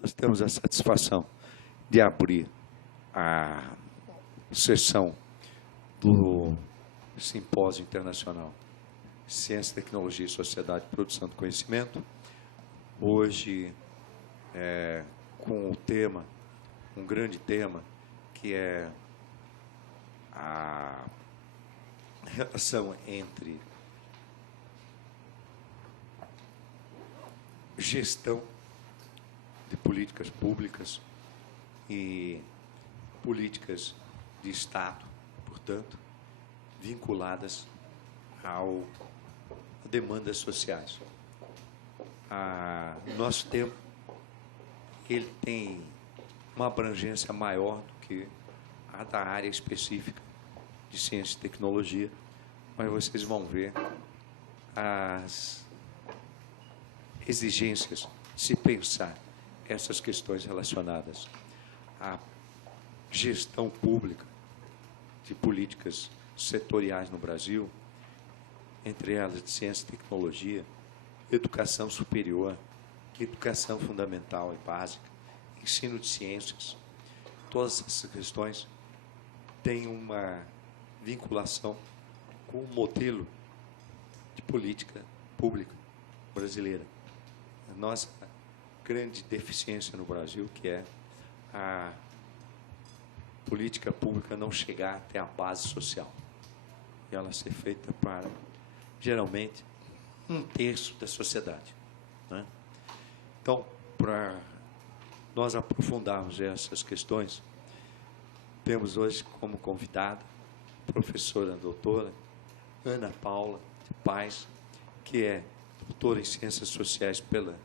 Nós temos a satisfação de abrir a sessão do Simpósio Internacional Ciência, Tecnologia e Sociedade e Produção do Conhecimento. Hoje, com o tema, um grande tema, que é a relação entre gestão de políticas públicas e políticas de Estado, portanto, vinculadas a demandas sociais. O nosso tempo ele tem uma abrangência maior do que a da área específica de ciência e tecnologia, mas vocês vão ver as exigências de se pensar essas questões relacionadas à gestão pública de políticas setoriais no Brasil, entre elas de ciência e tecnologia, educação superior, educação fundamental e básica, ensino de ciências. Todas essas questões têm uma vinculação com o modelo de política pública brasileira. A nossa grande deficiência no Brasil, que é a política pública não chegar até a base social. E ela ser feita para, geralmente, 1/3 da sociedade, né? Então, para nós aprofundarmos essas questões, temos hoje como convidada a professora doutora Ana Paula de Paz, que é doutora em Ciências Sociais pela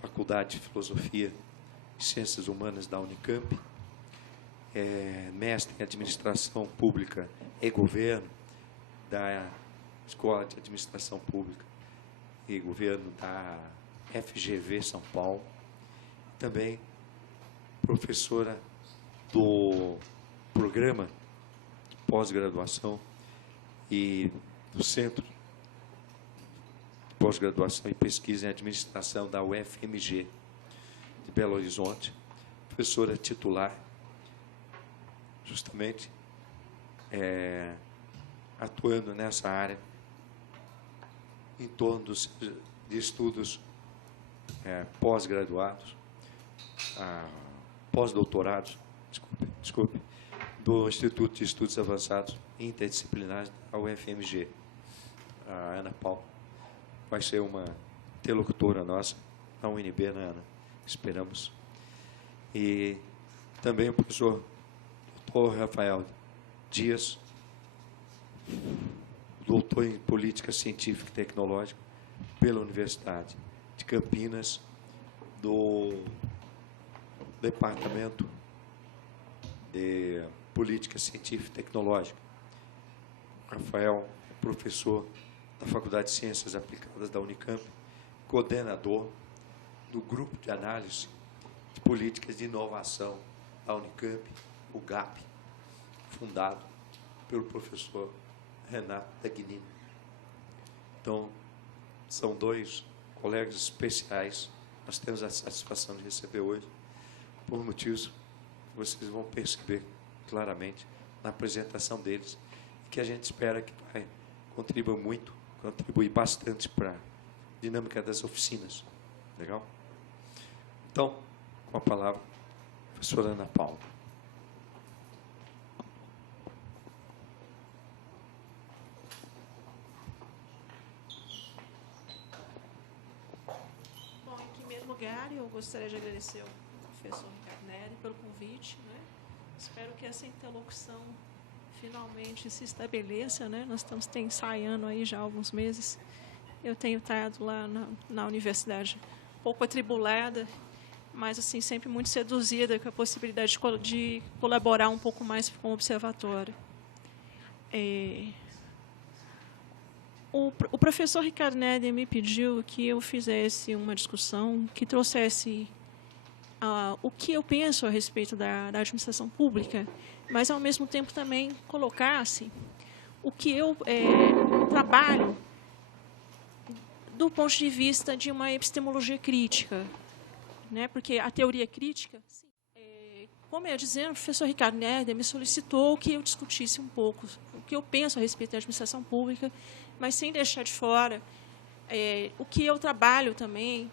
Faculdade de Filosofia e Ciências Humanas da Unicamp, mestre em Administração Pública e Governo da Escola de Administração Pública e Governo da FGV São Paulo, também professora do Programa de Pós-Graduação e do Centro Pós-Graduação e Pesquisa em Administração da UFMG de Belo Horizonte, professora titular, justamente atuando nessa área em torno de estudos pós-graduados, pós-doutorados, desculpe, do Instituto de Estudos Avançados Interdisciplinares da UFMG. A Ana Paula vai ser uma interlocutora nossa na UNB, né, Ana? Esperamos. E também o professor Dr. Rafael Dias, doutor em Política Científica e Tecnológica pela Universidade de Campinas, do Departamento de Política Científica e Tecnológica. Rafael é professor da Faculdade de Ciências Aplicadas da Unicamp, coordenador do Grupo de Análise de Políticas de Inovação da Unicamp, o GAP, fundado pelo professor Renato Dagnino. Então, são dois colegas especiais, nós temos a satisfação de receber hoje, por motivos que vocês vão perceber claramente na apresentação deles, e que a gente espera que vai contribuir bastante para a dinâmica das oficinas. Legal? Então, com a palavra, a professora Ana Paula. Bom, em primeiro lugar, eu gostaria de agradecer ao professor Ricardo Neri pelo convite, né? Espero que essa interlocução finalmente se estabeleça, né? Nós estamos ensaiando aí já há alguns meses. Eu tenho estado lá na universidade um pouco atribulada, mas assim sempre muito seduzida com a possibilidade de colaborar um pouco mais com o observatório. O professor Ricardo Neder me pediu que eu fizesse uma discussão que trouxesse o que eu penso a respeito da administração pública, mas, ao mesmo tempo, também colocasse o que eu trabalho do ponto de vista de uma epistemologia crítica, né? Porque a teoria crítica, como eu ia dizendo, o professor Ricardo Neder me solicitou que eu discutisse um pouco o que eu penso a respeito da administração pública, mas sem deixar de fora o que eu trabalho também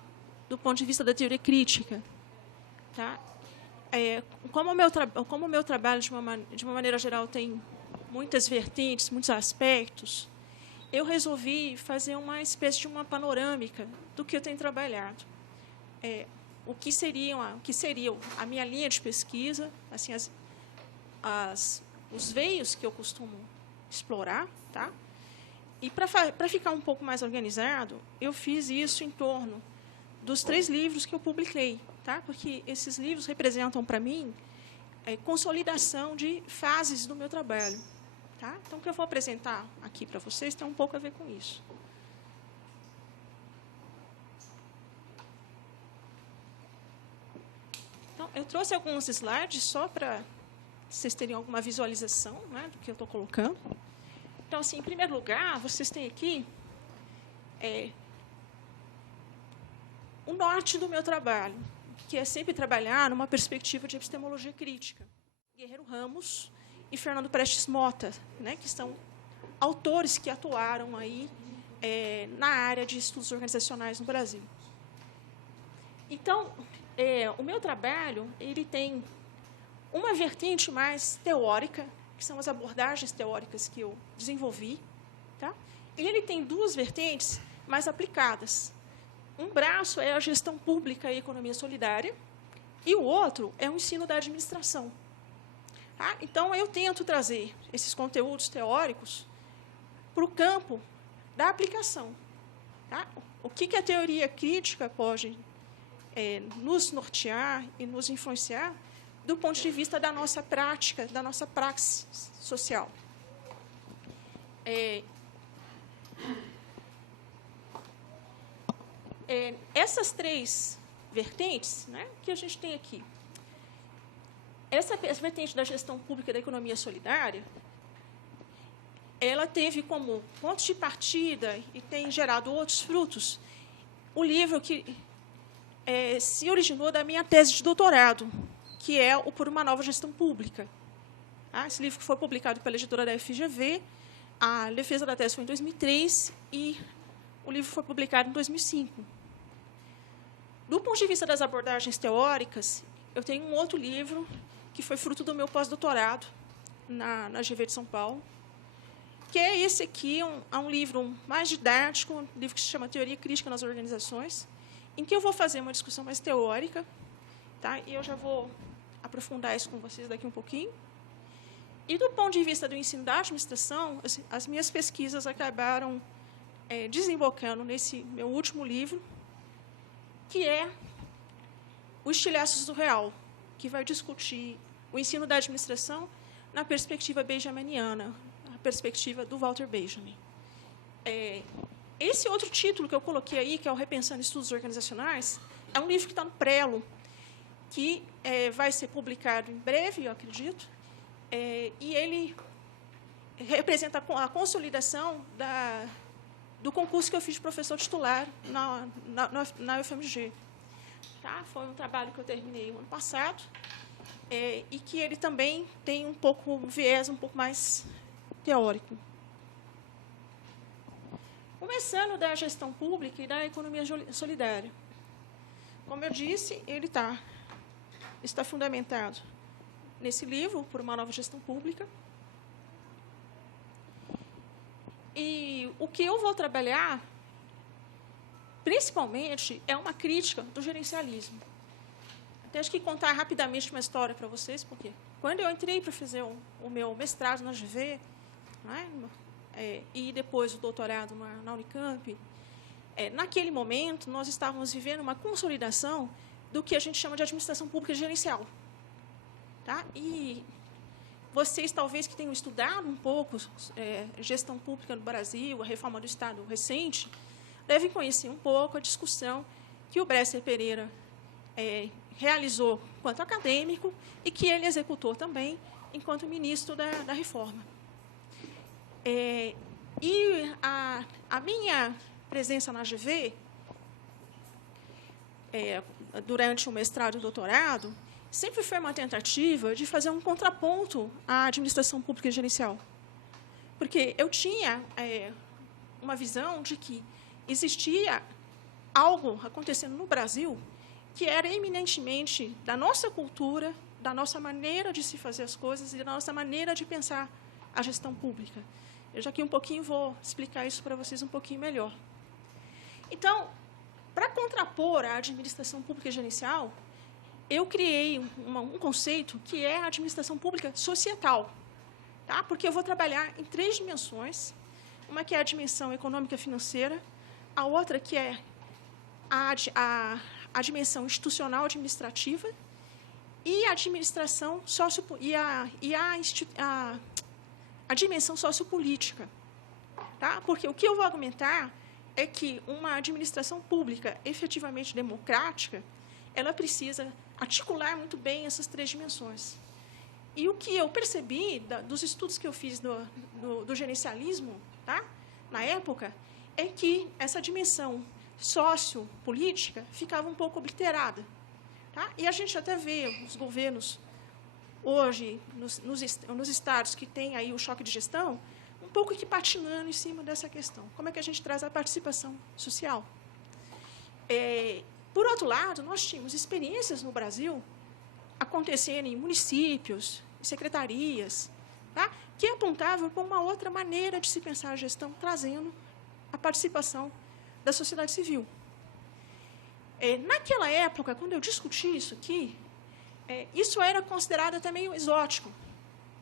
do ponto de vista da teoria crítica. Tá? Como o meu trabalho, de uma maneira geral, tem muitas vertentes, muitos aspectos, eu resolvi fazer uma espécie de uma panorâmica do que eu tenho trabalhado. O que seria a minha linha de pesquisa, assim, os veios que eu costumo explorar, tá? E, para ficar um pouco mais organizado, eu fiz isso em torno dos 3 livros que eu publiquei, tá? Porque esses livros representam, para mim, consolidação de fases do meu trabalho. Tá? Então, o que eu vou apresentar aqui para vocês tem um pouco a ver com isso. Então, eu trouxe alguns slides só para vocês terem alguma visualização, né, do que eu estou colocando. Então, assim, em primeiro lugar, vocês têm aqui o norte do meu trabalho, que é sempre trabalhar numa perspectiva de epistemologia crítica. Guerreiro Ramos e Fernando Prestes Mota, né, que são autores que atuaram aí na área de estudos organizacionais no Brasil. Então, o meu trabalho ele tem uma vertente mais teórica, que são as abordagens teóricas que eu desenvolvi, tá? E ele tem 2 vertentes mais aplicadas. Um braço é a gestão pública e a economia solidária, e o outro é o ensino da administração. Tá? Então, eu tento trazer esses conteúdos teóricos para o campo da aplicação. Tá? O que a teoria crítica pode nos nortear e nos influenciar do ponto de vista da nossa prática, da nossa praxis social. Essas 3 vertentes, né, que a gente tem aqui, essa vertente da gestão pública da economia solidária, ela teve como ponto de partida e tem gerado outros frutos o livro que se originou da minha tese de doutorado, que é o Por uma Nova Gestão Pública. Esse livro que foi publicado pela editora da FGV, a defesa da tese foi em 2003 e o livro foi publicado em 2005. Do ponto de vista das abordagens teóricas, eu tenho um outro livro que foi fruto do meu pós-doutorado na GV de São Paulo, que é esse aqui, um livro mais didático, um livro que se chama Teoria Crítica nas Organizações, em que eu vou fazer uma discussão mais teórica, tá? E eu já vou aprofundar isso com vocês daqui um pouquinho. E, do ponto de vista do ensino da administração, as minhas pesquisas acabaram desembocando nesse meu último livro, que é O Estilhaços do Real, que vai discutir o ensino da administração na perspectiva benjaminiana, a perspectiva do Walter Benjamin. Esse outro título que eu coloquei aí, que é o Repensando Estudos Organizacionais, é um livro que está no prelo, que vai ser publicado em breve, eu acredito, e ele representa a consolidação do concurso que eu fiz de professor titular na UFMG. Tá? Foi um trabalho que eu terminei no ano passado, e que ele também tem um viés um pouco mais teórico. Começando da gestão pública e da economia solidária. Como eu disse, ele está fundamentado nesse livro, Por uma Nova Gestão Pública. E o que eu vou trabalhar, principalmente, é uma crítica do gerencialismo. Tenho que contar rapidamente uma história para vocês, porque quando eu entrei para fazer o meu mestrado na GV, né, e depois o doutorado na Unicamp, naquele momento, nós estávamos vivendo uma consolidação do que a gente chama de administração pública gerencial. Tá? E vocês, talvez, que tenham estudado um pouco gestão pública no Brasil, a reforma do Estado recente, devem conhecer um pouco a discussão que o Bresser Pereira realizou enquanto acadêmico e que ele executou também enquanto ministro da reforma. E a minha presença na AGV, durante o mestrado e o doutorado, sempre foi uma tentativa de fazer um contraponto à administração pública gerencial. Porque eu tinha uma visão de que existia algo acontecendo no Brasil que era eminentemente da nossa cultura, da nossa maneira de se fazer as coisas e da nossa maneira de pensar a gestão pública. Eu já aqui um pouquinho vou explicar isso para vocês um pouquinho melhor. Então, para contrapor a administração pública gerencial, eu criei um conceito que é a administração pública societal, tá? Porque eu vou trabalhar em 3 dimensões, uma que é a dimensão econômica financeira, a outra que é a dimensão institucional administrativa e a administração a dimensão sociopolítica, tá? Porque o que eu vou argumentar é que uma administração pública efetivamente democrática, ela precisa articular muito bem essas 3 dimensões. E o que eu percebi dos estudos que eu fiz do gerencialismo, tá? Na época, é que essa dimensão sociopolítica ficava um pouco obliterada. Tá? E a gente até vê os governos, hoje, nos estados que têm aí o choque de gestão, um pouco que patinando em cima dessa questão. Como é que a gente traz a participação social? Por outro lado, nós tínhamos experiências no Brasil acontecendo em municípios, em secretarias, tá? Que apontavam para uma outra maneira de se pensar a gestão, trazendo a participação da sociedade civil. Naquela época, quando eu discuti isso aqui, isso era considerado até meio exótico,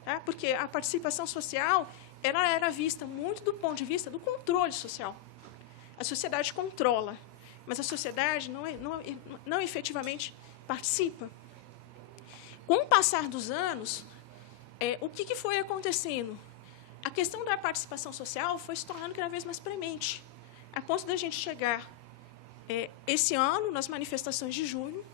tá? Porque a participação social ela era vista muito do ponto de vista do controle social. A sociedade controla, mas a sociedade não efetivamente participa. Com o passar dos anos, o que foi acontecendo? A questão da participação social foi se tornando cada vez mais premente, a ponto da gente chegar esse ano, nas manifestações de junho,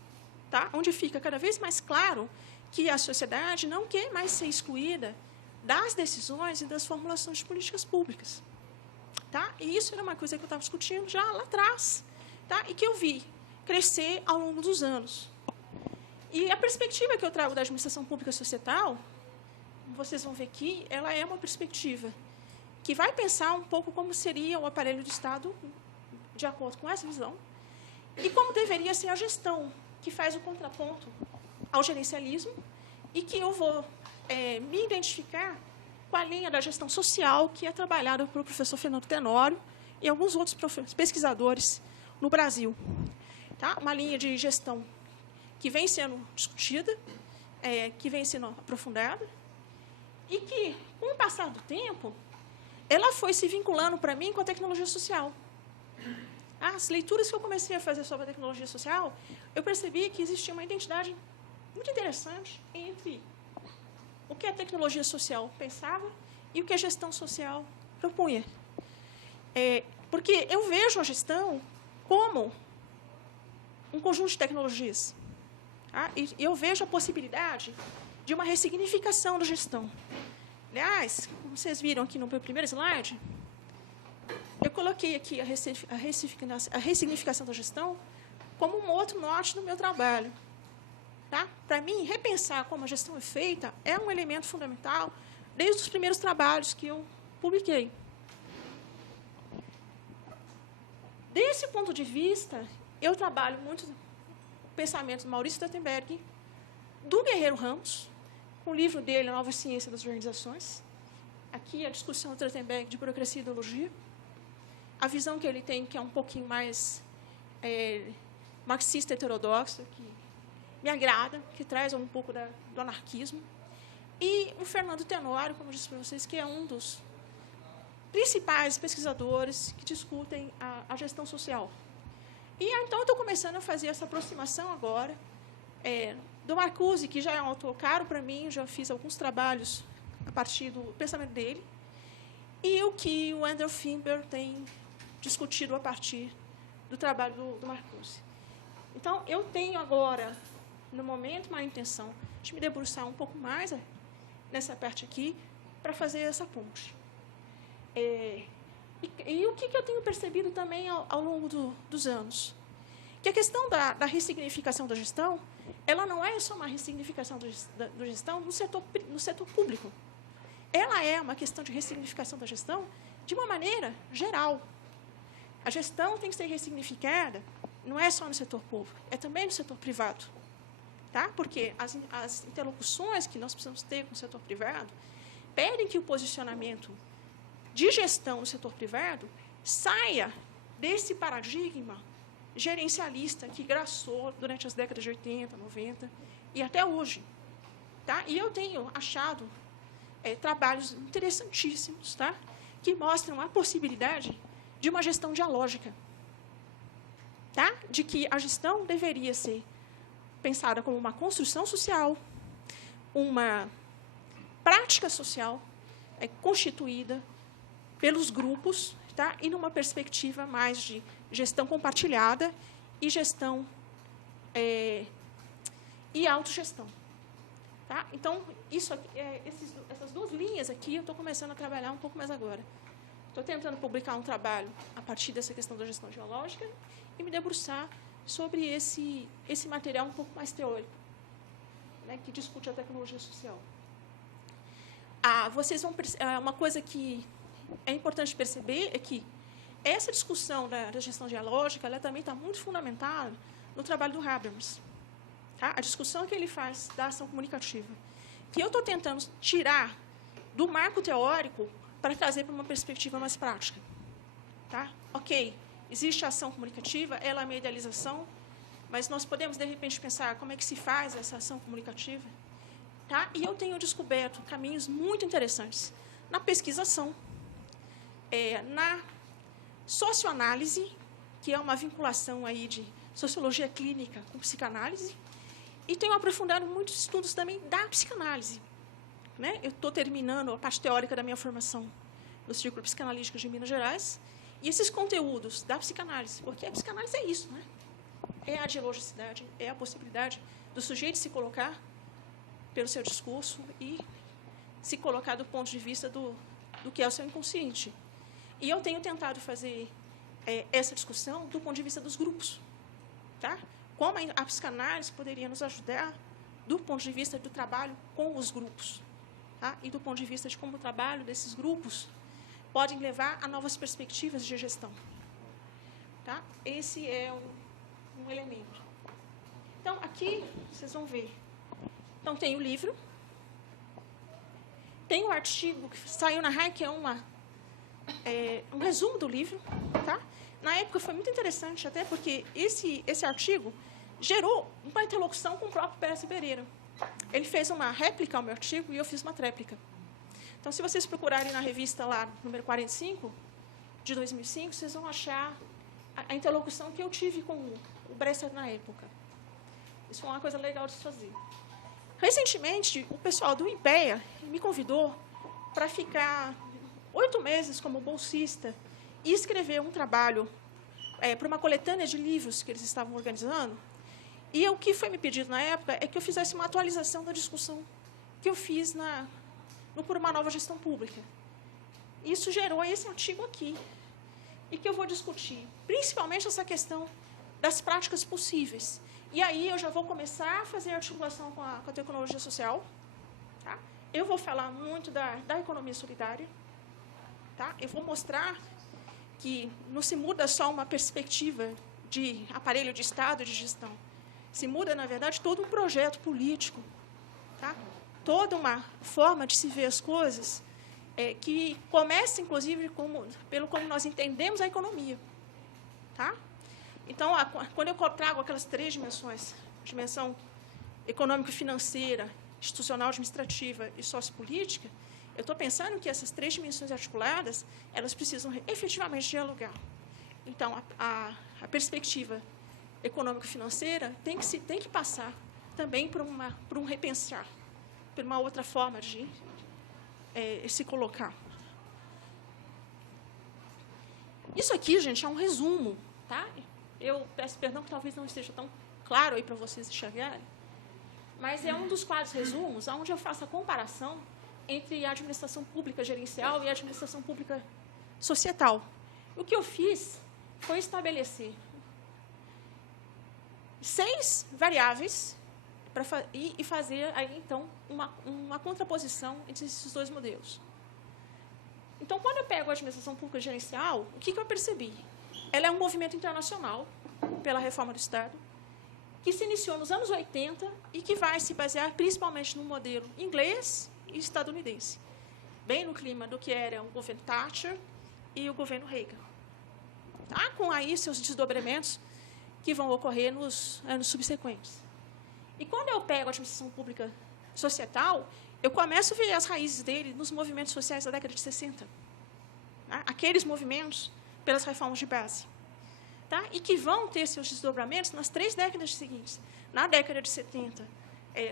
tá? Onde fica cada vez mais claro que a sociedade não quer mais ser excluída das decisões e das formulações de políticas públicas. Tá? E isso era uma coisa que eu estava discutindo já lá atrás, tá? E que eu vi crescer ao longo dos anos. E a perspectiva que eu trago da administração pública societal, vocês vão ver aqui, ela é uma perspectiva que vai pensar um pouco como seria o aparelho do Estado, de acordo com essa visão, e como deveria ser a gestão, que faz o contraponto ao gerencialismo, e que eu vou me identificar com a linha da gestão social que é trabalhada pelo professor Fernando Tenório e alguns outros pesquisadores no Brasil. Tá? Uma linha de gestão que vem sendo discutida, que vem sendo aprofundada, e que, com o passar do tempo, ela foi se vinculando para mim com a tecnologia social. As leituras que eu comecei a fazer sobre a tecnologia social, eu percebi que existia uma identidade muito interessante entre o que a tecnologia social pensava e o que a gestão social propunha. Porque eu vejo a gestão como um conjunto de tecnologias. Tá? E eu vejo a possibilidade de uma ressignificação da gestão. Aliás, como vocês viram aqui no meu primeiro slide, eu coloquei aqui a ressignificação da gestão como um outro norte do meu trabalho. Tá? Para mim, repensar como a gestão é feita é um elemento fundamental desde os primeiros trabalhos que eu publiquei. Desse ponto de vista, eu trabalho muito o pensamento do Maurício Trachtenberg, do Guerreiro Ramos, com o livro dele, A Nova Ciência das Organizações. Aqui a discussão do Trachtenberg de burocracia e ideologia. A visão que ele tem, que é um pouquinho mais marxista heterodoxa, que me agrada, que traz um pouco do anarquismo. E o Fernando Tenório, como eu disse para vocês, que é um dos principais pesquisadores que discutem a gestão social. E então eu estou começando a fazer essa aproximação agora do Marcuse, que já é um autor caro para mim, já fiz alguns trabalhos a partir do pensamento dele, e o que o Andrew Finber tem discutido a partir do trabalho do Marcuse. Então, eu tenho agora, no momento, uma intenção de me debruçar um pouco mais nessa parte aqui, para fazer essa ponte. E o que eu tenho percebido também ao longo dos anos? Que a questão da ressignificação da gestão, ela não é só uma ressignificação da gestão no setor público. Ela é uma questão de ressignificação da gestão de uma maneira geral. A gestão tem que ser ressignificada, não é só no setor público, é também no setor privado. Tá? Porque as interlocuções que nós precisamos ter com o setor privado pedem que o posicionamento de gestão no setor privado saia desse paradigma gerencialista que graçou durante as décadas de 80, 90 e até hoje. Tá? E eu tenho achado trabalhos interessantíssimos, tá? Que mostram a possibilidade de uma gestão dialógica. Tá? De que a gestão deveria ser pensada como uma construção social, uma prática social constituída pelos grupos, tá? E numa perspectiva mais de gestão compartilhada e gestão e autogestão. Tá? Então, essas duas linhas aqui, eu estou começando a trabalhar um pouco mais agora. Estou tentando publicar um trabalho a partir dessa questão da gestão geológica e me debruçar sobre esse material um pouco mais teórico, né, que discute a tecnologia social. Vocês vão uma coisa que é importante perceber é que essa discussão da gestão geológica, ela também está muito fundamentada no trabalho do Habermas. Tá? A discussão que ele faz da ação comunicativa, que eu estou tentando tirar do marco teórico para trazer para uma perspectiva mais prática. Tá? Ok, existe a ação comunicativa, ela é uma idealização, mas nós podemos, de repente, pensar como é que se faz essa ação comunicativa. Tá? E eu tenho descoberto caminhos muito interessantes na pesquisação, na socioanálise, que é uma vinculação aí de sociologia clínica com psicanálise, e tenho aprofundado muitos estudos também da psicanálise. Né? Eu estou terminando a parte teórica da minha formação no Círculo Psicanalítico de Minas Gerais, e esses conteúdos da psicanálise, porque a psicanálise é isso, né? É a dialogicidade, é a possibilidade do sujeito se colocar pelo seu discurso e se colocar do ponto de vista do que é o seu inconsciente. E eu tenho tentado fazer essa discussão do ponto de vista dos grupos. Tá? Como a psicanálise poderia nos ajudar do ponto de vista do trabalho com os grupos. Tá? E do ponto de vista de como o trabalho desses grupos podem levar a novas perspectivas de gestão. Tá? Esse é um elemento. Então, aqui, vocês vão ver. Então, tem o livro. Tem um artigo que saiu na RAI, que é um resumo do livro. Tá? Na época, foi muito interessante, até porque esse artigo gerou uma interlocução com o próprio Pérez Pereira. Ele fez uma réplica ao meu artigo e eu fiz uma tréplica. Então, se vocês procurarem na revista lá, número 45, de 2005, vocês vão achar a interlocução que eu tive com o Bresser na época. Isso foi uma coisa legal de se fazer. Recentemente, o pessoal do IPEA me convidou para ficar 8 meses como bolsista e escrever um trabalho para uma coletânea de livros que eles estavam organizando. E o que foi me pedido na época é que eu fizesse uma atualização da discussão que eu fiz no Por uma Nova Gestão Pública. Isso gerou esse artigo aqui, e que eu vou discutir, principalmente essa questão das práticas possíveis. E aí eu já vou começar a fazer articulação com a tecnologia social. Tá? Eu vou falar muito da economia solidária. Tá? Eu vou mostrar que não se muda só uma perspectiva de aparelho de Estado e de gestão. Se muda, na verdade, todo um projeto político. Tá? Toda uma forma de se ver as coisas que começa, inclusive, pelo como nós entendemos a economia. Tá? Então, quando eu trago aquelas 3 dimensões, dimensão econômico-financeira, institucional-administrativa e sociopolítica, eu estou pensando que essas 3 dimensões articuladas, elas precisam efetivamente dialogar. Então, a perspectiva econômico-financeira tem que passar também por um repensar, por uma outra forma de se colocar. Isso aqui, gente, é um resumo, tá? Eu peço perdão que talvez não esteja tão claro aí para vocês enxergarem, mas é um dos quadros resumos onde eu faço a comparação entre a administração pública gerencial e a administração pública societal. O que eu fiz foi estabelecer 6 variáveis e fazer, aí, então, uma contraposição entre esses 2 modelos. Então, quando eu pego a administração pública gerencial, o que eu percebi? Ela é um movimento internacional pela reforma do Estado, que se iniciou nos anos 80 e que vai se basear principalmente no modelo inglês e estadunidense, bem no clima do que era o governo Thatcher e o governo Reagan. Tá? Com aí seus desdobramentos que vão ocorrer nos anos subsequentes. E quando eu pego a administração pública societal, eu começo a ver as raízes dele nos movimentos sociais da década de 60. Tá? Aqueles movimentos pelas reformas de base. Tá? E que vão ter seus desdobramentos nas 3 décadas seguintes. Na década de 70,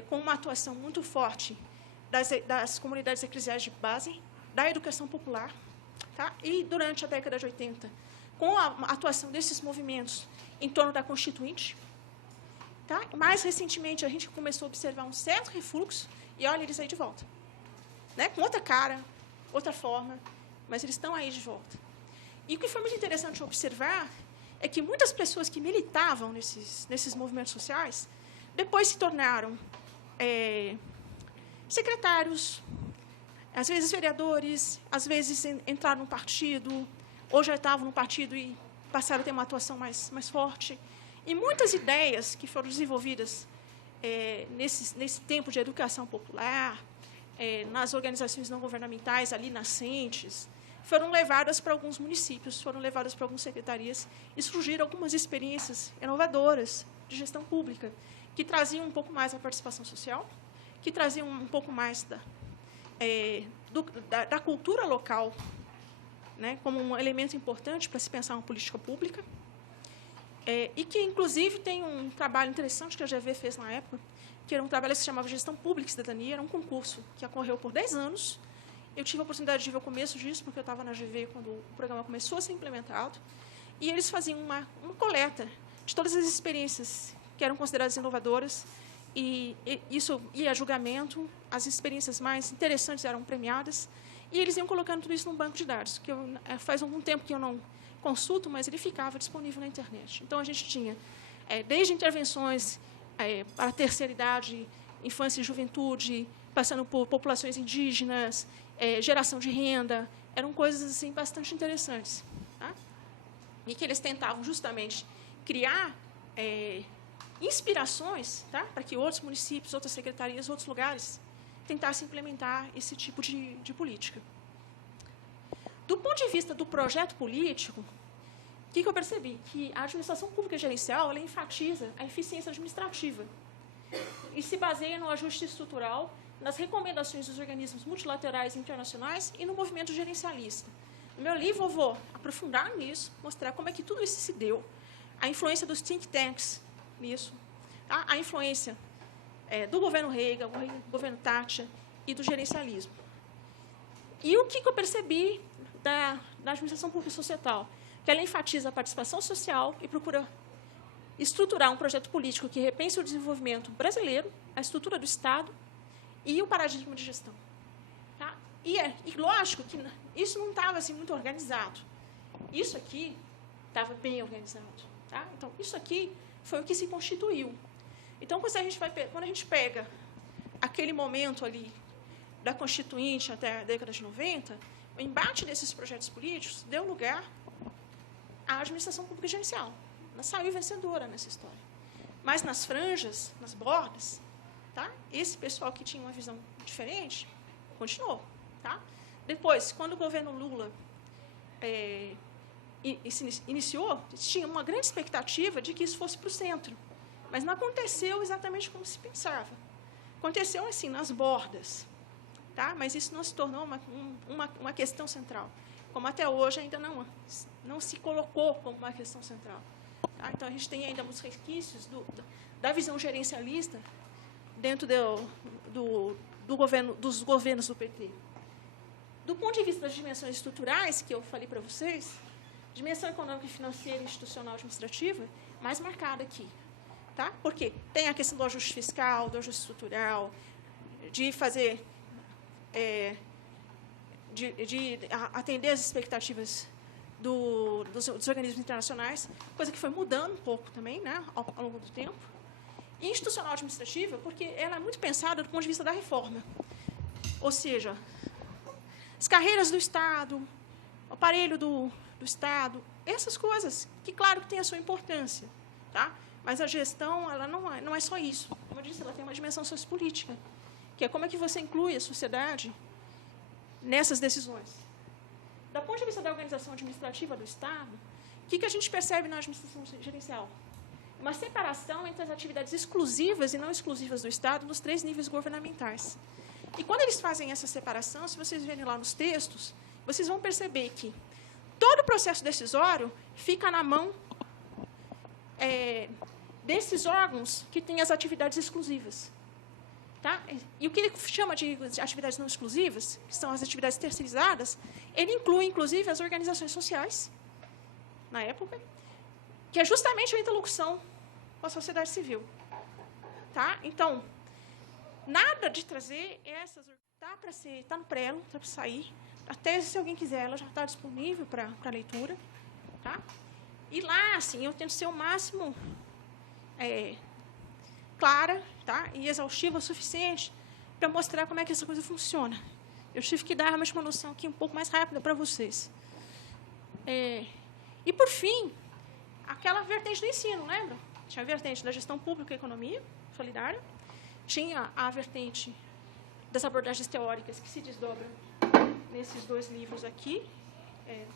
com uma atuação muito forte das comunidades eclesiais de base, da educação popular, tá? E durante a década de 80, com a atuação desses movimentos em torno da Constituinte. Tá? Mais recentemente, a gente começou a observar um certo refluxo, e olha eles aí de volta. Né? Com outra cara, outra forma, mas eles estão aí de volta. E o que foi muito interessante observar é que muitas pessoas que militavam nesses movimentos sociais, depois se tornaram secretários, às vezes vereadores, às vezes entraram no partido, ou já estavam no partido e passaram a ter uma atuação mais forte. E muitas ideias que foram desenvolvidas nesse tempo de educação popular, nas organizações não governamentais ali nascentes, foram levadas para alguns municípios, foram levadas para algumas secretarias, e surgiram algumas experiências inovadoras de gestão pública, que traziam um pouco mais a participação social, que traziam um pouco mais da cultura local, né, como um elemento importante para se pensar uma política pública, e que, inclusive, tem um trabalho interessante que a GV fez na época, que era um trabalho que se chamava Gestão Pública e Cidadania, era um concurso que ocorreu por 10 anos. Eu tive a oportunidade de ver o começo disso, porque eu estava na GV quando o programa começou a ser implementado, e eles faziam uma coleta de todas as experiências que eram consideradas inovadoras, e isso ia a julgamento, as experiências mais interessantes eram premiadas, e eles iam colocando tudo isso num banco de dados, que faz algum tempo que eu não consulto, mas ele ficava disponível na internet. Então, a gente tinha, desde intervenções para a terceira idade, infância e juventude, passando por populações indígenas, geração de renda, eram coisas assim, bastante interessantes. Tá? E que eles tentavam justamente criar inspirações, tá? Para que outros municípios, outras secretarias, outros lugares tentassem implementar esse tipo de política. Do ponto de vista do projeto político, o que eu percebi? Que a administração pública gerencial ela enfatiza a eficiência administrativa e se baseia no ajuste estrutural, nas recomendações dos organismos multilaterais e internacionais e no movimento gerencialista. No meu livro, eu vou aprofundar nisso, mostrar como é que tudo isso se deu, a influência dos think tanks nisso, tá? A influência do governo Reagan, do governo Thatcher e do gerencialismo. E o que eu percebi da administração pública societal? Que ela enfatiza a participação social e procura estruturar um projeto político que repense o desenvolvimento brasileiro, a estrutura do Estado e o paradigma de gestão. Tá? E lógico que isso não estava assim, muito organizado. Isso aqui estava bem organizado. Tá? Então, isso aqui foi o que se constituiu. Então, quando a gente pega aquele momento ali da Constituinte até a década de 90, o embate desses projetos políticos deu lugar à administração pública gerencial. Ela saiu vencedora nessa história. Mas nas franjas, nas bordas, tá? Esse pessoal que tinha uma visão diferente continuou. Tá? Depois, quando o governo Lula se iniciou, tinha uma grande expectativa de que isso fosse para o centro. Mas não aconteceu exatamente como se pensava. Aconteceu assim, nas bordas. Tá? Mas isso não se tornou uma questão central. Como até hoje ainda não se colocou como uma questão central. Tá? Então, a gente tem ainda muitos resquícios da visão gerencialista dentro dos governos do PT. Do ponto de vista das dimensões estruturais, que eu falei para vocês, dimensão econômica, financeira, institucional, administrativa, mais marcada aqui. Tá? Porque tem a questão do ajuste fiscal, do ajuste estrutural, de fazer, de atender as expectativas dos organismos internacionais, coisa que foi mudando um pouco também, né, ao longo do tempo. E institucional administrativa, porque ela é muito pensada do ponto de vista da reforma. Ou seja, as carreiras do Estado, o aparelho do Estado, essas coisas, que, claro, que tem a sua importância. Tá? Mas a gestão ela não é só isso. Como eu disse, ela tem uma dimensão sociopolítica, que é como é que você inclui a sociedade nessas decisões. Do ponto de vista da organização administrativa do Estado, o que a gente percebe na administração gerencial? Uma separação entre as atividades exclusivas e não exclusivas do Estado nos 3 níveis governamentais. E quando eles fazem essa separação, se vocês verem lá nos textos, vocês vão perceber que todo o processo decisório fica na mão desses órgãos que têm as atividades exclusivas. Tá? E o que ele chama de atividades não exclusivas, que são as atividades terceirizadas, ele inclui, inclusive, as organizações sociais, na época, que é justamente a interlocução com a sociedade civil. Tá? Então, nada de trazer essas... Está no prelo, está para sair. A tese, se alguém quiser, ela já está disponível para leitura. Tá? E lá, assim, eu tento ser o máximo clara, tá? E exaustiva o suficiente para mostrar como é que essa coisa funciona. Eu tive que dar realmente uma noção aqui um pouco mais rápida para vocês. E, por fim, aquela vertente do ensino, lembra? Tinha a vertente da gestão pública e economia solidária, tinha a vertente das abordagens teóricas que se desdobram nesses 2 livros aqui.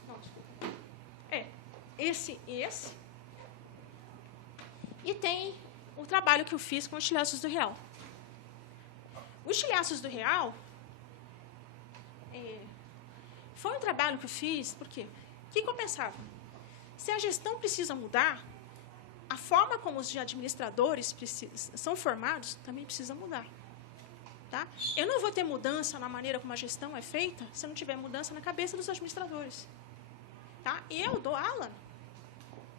Não, desculpa. Esse e esse. E tem o trabalho que eu fiz com os estilhaços do real. Os estilhaços do real foi um trabalho que eu fiz, porque o que eu pensava? Se a gestão precisa mudar, a forma como os administradores são formados também precisa mudar. Tá? Eu não vou ter mudança na maneira como a gestão é feita se não tiver mudança na cabeça dos administradores. Tá? E eu dou aula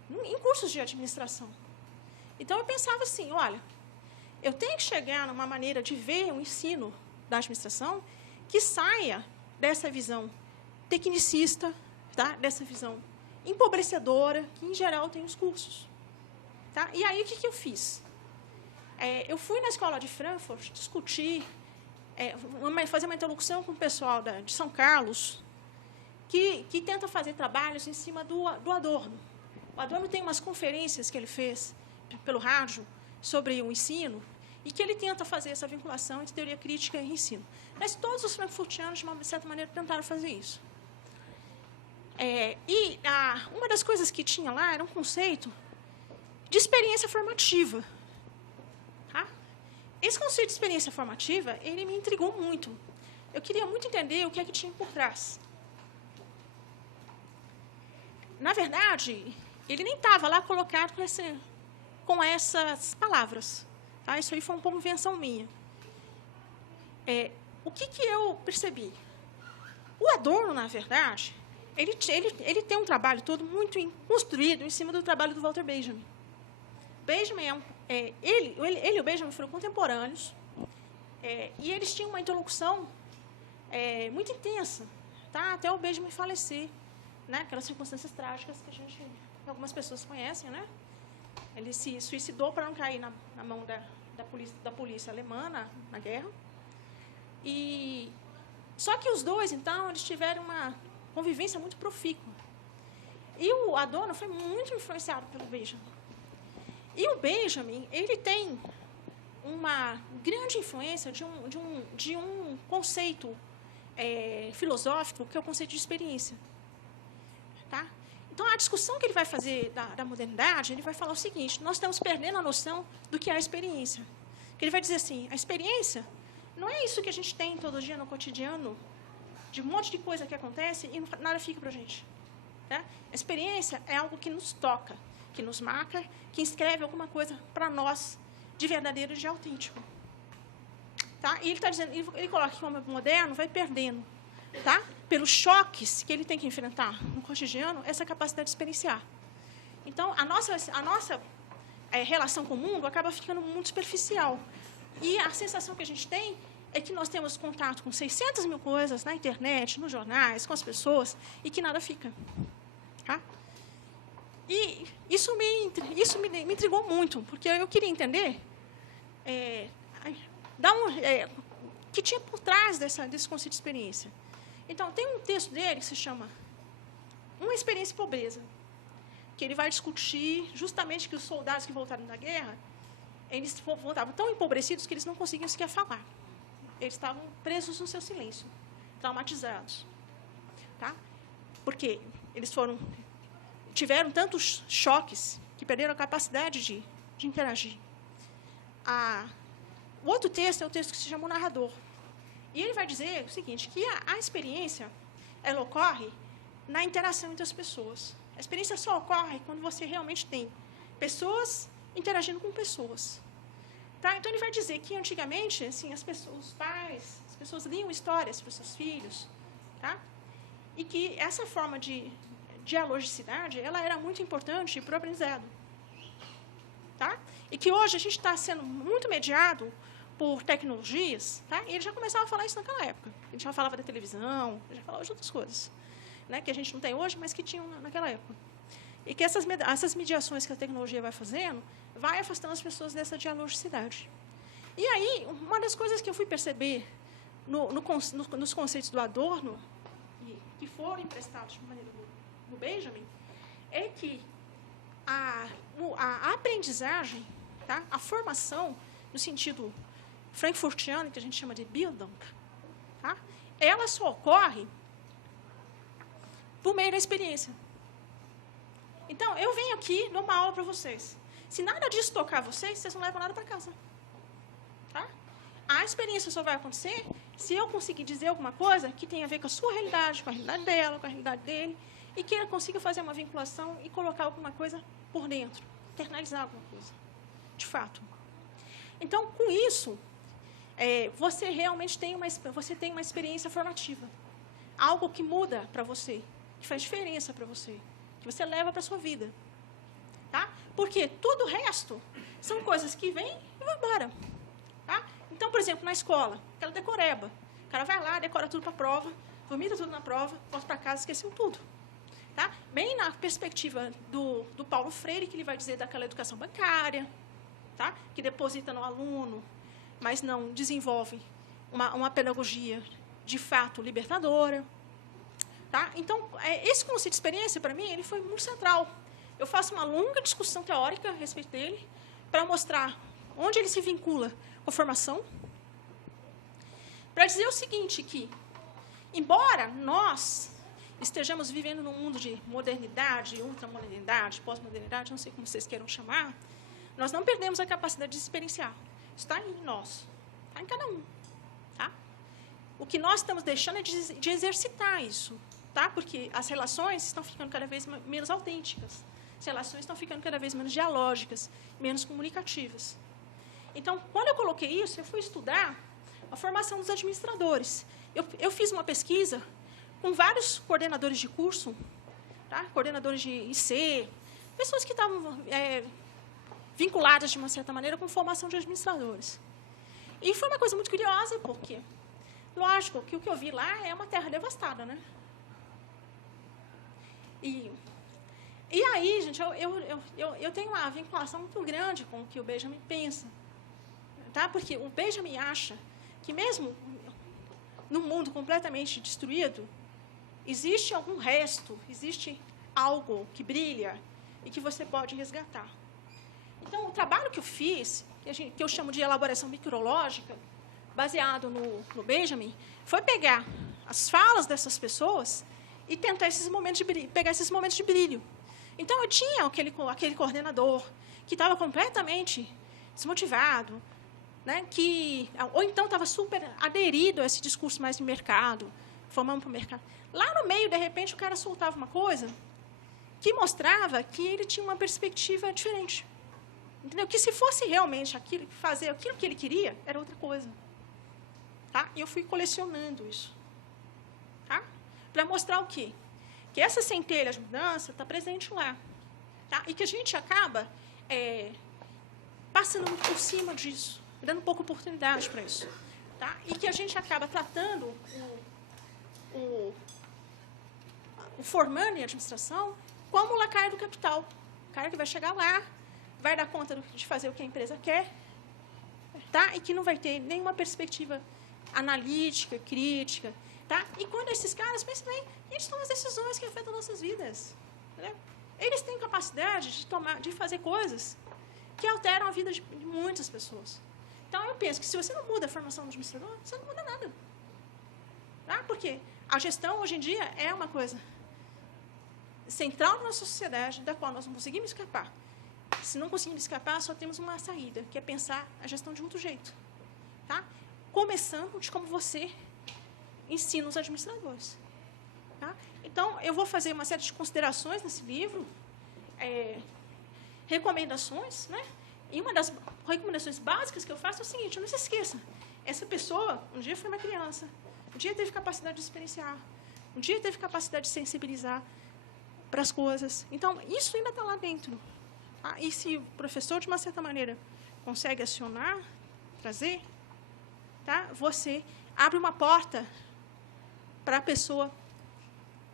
em cursos de administração. Então, eu pensava assim, olha, eu tenho que chegar numa maneira de ver o ensino da administração que saia dessa visão tecnicista, tá? Dessa visão empobrecedora, que, em geral, tem os cursos. Tá? E aí, o que eu fiz? Eu fui na escola de Frankfurt discutir, fazer uma interlocução com o pessoal de São Carlos, que tenta fazer trabalhos em cima do Adorno. O Adorno tem umas conferências que ele fez pelo rádio sobre o ensino e que ele tenta fazer essa vinculação entre teoria crítica e ensino. Mas todos os frankfurtianos, de uma certa maneira, tentaram fazer isso. Uma das coisas que tinha lá era um conceito de experiência formativa. Tá? Esse conceito de experiência formativa, ele me intrigou muito. Eu queria muito entender o que é que tinha por trás. Na verdade, ele nem estava lá colocado com essas palavras. Tá? Isso aí foi um pouco invenção minha. O que eu percebi? O Adorno, na verdade, ele tem um trabalho todo muito construído em cima do trabalho do Walter Benjamin. Benjamin ele e o Benjamin foram contemporâneos, e eles tinham uma interlocução muito intensa, tá? Até o Benjamin falecer, né? Aquelas circunstâncias trágicas que algumas pessoas conhecem, né? Ele se suicidou para não cair na mão da polícia alemã na guerra. Só que os dois, então, eles tiveram uma convivência muito profícua. E o Adorno foi muito influenciado pelo Benjamin. E o Benjamin, ele tem uma grande influência de um conceito filosófico, que é o conceito de experiência. Tá? Então, a discussão que ele vai fazer da modernidade, ele vai falar o seguinte: nós estamos perdendo a noção do que é a experiência. Ele vai dizer assim, a experiência não é isso que a gente tem todo dia no cotidiano, de um monte de coisa que acontece e nada fica para a gente. Tá? A experiência é algo que nos toca, que nos marca, que escreve alguma coisa para nós de verdadeiro e de autêntico. Tá? E ele está dizendo, ele coloca que o homem moderno vai perdendo, tá? Pelos choques que ele tem que enfrentar no cotidiano, essa capacidade de experienciar. Então, a nossa relação com o mundo acaba ficando muito superficial. E a sensação que a gente tem é que nós temos contato com 600 mil coisas na internet, nos jornais, com as pessoas, e que nada fica. Tá? E isso me intrigou muito, porque eu queria entender o que tinha por trás desse conceito de experiência. Então, tem um texto dele que se chama Uma Experiência de Pobreza, que ele vai discutir justamente que os soldados que voltaram da guerra, eles voltavam tão empobrecidos que eles não conseguiam sequer falar. Eles estavam presos no seu silêncio, traumatizados. Tá? Porque eles tiveram tantos choques que perderam a capacidade de interagir. O outro texto é o texto que se chama O Narrador. E ele vai dizer o seguinte, que a experiência ela ocorre na interação entre as pessoas. A experiência só ocorre quando você realmente tem pessoas interagindo com pessoas. Tá? Então, ele vai dizer que, antigamente, assim, os pais, as pessoas liam histórias para os seus filhos, tá? E que essa forma de dialogicidade ela era muito importante para o aprendizado. Tá? E que hoje a gente está sendo muito mediado por tecnologias, tá? E ele já começava a falar isso naquela época. Ele já falava da televisão, ele já falava de outras coisas, né, que a gente não tem hoje, mas que tinham naquela época. E que essas mediações que a tecnologia vai fazendo, vai afastando as pessoas dessa dialogicidade. E aí, uma das coisas que eu fui perceber nos conceitos do Adorno, que foram emprestados de maneira do Benjamin, é que a aprendizagem, tá? A formação, no sentido frankfurtiano, que a gente chama de Bildung, tá? Ela só ocorre por meio da experiência. Então, eu venho aqui dar uma aula para vocês. Se nada disso tocar vocês, vocês não levam nada para casa. Tá? A experiência só vai acontecer se eu conseguir dizer alguma coisa que tenha a ver com a sua realidade, com a realidade dela, com a realidade dele, e que ele consiga fazer uma vinculação e colocar alguma coisa por dentro, internalizar alguma coisa, de fato. Então, com isso, você realmente tem uma experiência formativa, algo que muda para você, que faz diferença para você, que você leva para a sua vida. Tá? Porque tudo o resto são coisas que vêm e vão embora. Tá? Então, por exemplo, na escola, aquela decoreba. O cara vai lá, decora tudo para a prova, vomita tudo na prova, volta para casa, esqueceu tudo. Tá? Bem na perspectiva do Paulo Freire, que ele vai dizer daquela educação bancária, tá? Que deposita no aluno, mas não desenvolve uma pedagogia de fato libertadora. Tá? Então, esse conceito de experiência, para mim, ele foi muito central. Eu faço uma longa discussão teórica a respeito dele, para mostrar onde ele se vincula com a formação, para dizer o seguinte, que, embora nós estejamos vivendo num mundo de modernidade, ultramodernidade, pós-modernidade, não sei como vocês queiram chamar, nós não perdemos a capacidade de experienciar. Está em nós, está em cada um. Tá? O que nós estamos deixando é de exercitar isso, tá? Porque as relações estão ficando cada vez menos autênticas, as relações estão ficando cada vez menos dialógicas, menos comunicativas. Então, quando eu coloquei isso, eu fui estudar a formação dos administradores. Eu fiz uma pesquisa com vários coordenadores de curso, tá? Coordenadores de IC, pessoas que estavam vinculadas, de uma certa maneira, com formação de administradores. E foi uma coisa muito curiosa, porque, lógico, que o que eu vi lá é uma terra devastada, né? E aí, gente, eu tenho uma vinculação muito grande com o que o Benjamin pensa. Tá? Porque o Benjamin acha que, mesmo num mundo completamente destruído, existe algum resto, existe algo que brilha e que você pode resgatar. Então, o trabalho que eu fiz, que eu chamo de elaboração micrológica, baseado no Benjamin, foi pegar as falas dessas pessoas e tentar pegar esses momentos de brilho. Então, eu tinha aquele coordenador que estava completamente desmotivado, né, ou então estava super aderido a esse discurso mais de mercado, formando para o mercado. Lá no meio, de repente, o cara soltava uma coisa que mostrava que ele tinha uma perspectiva diferente. Entendeu? Que se fosse realmente fazer aquilo que ele queria, era outra coisa. Tá? E eu fui colecionando isso. Tá? Para mostrar o quê? Que essa centelha de mudança está presente lá. Tá? E que a gente acaba passando muito por cima disso, dando pouca oportunidade para isso. Tá? E que a gente acaba tratando o formando em administração como o lacaio do capital. O cara que vai chegar lá, vai dar conta de fazer o que a empresa quer, tá? E que não vai ter nenhuma perspectiva analítica, crítica. Tá? E quando esses caras, pensam bem, eles tomam as decisões que afetam nossas vidas. Entendeu? Eles têm capacidade de fazer coisas que alteram a vida de muitas pessoas. Então, eu penso que se você não muda a formação do administrador, você não muda nada. Tá? Porque a gestão, hoje em dia, é uma coisa central na nossa sociedade, da qual nós não conseguimos escapar. Se não conseguimos escapar, só temos uma saída, que é pensar a gestão de outro jeito. Tá? Começando de como você ensina os administradores. Tá? Então, eu vou fazer uma série de considerações nesse livro, recomendações, né? E uma das recomendações básicas que eu faço é o seguinte: não se esqueça, essa pessoa um dia foi uma criança, um dia teve capacidade de experienciar, um dia teve capacidade de sensibilizar para as coisas. Então, isso ainda está lá dentro. Tá? E se o professor, de uma certa maneira, consegue acionar, trazer, tá? Você abre uma porta para a pessoa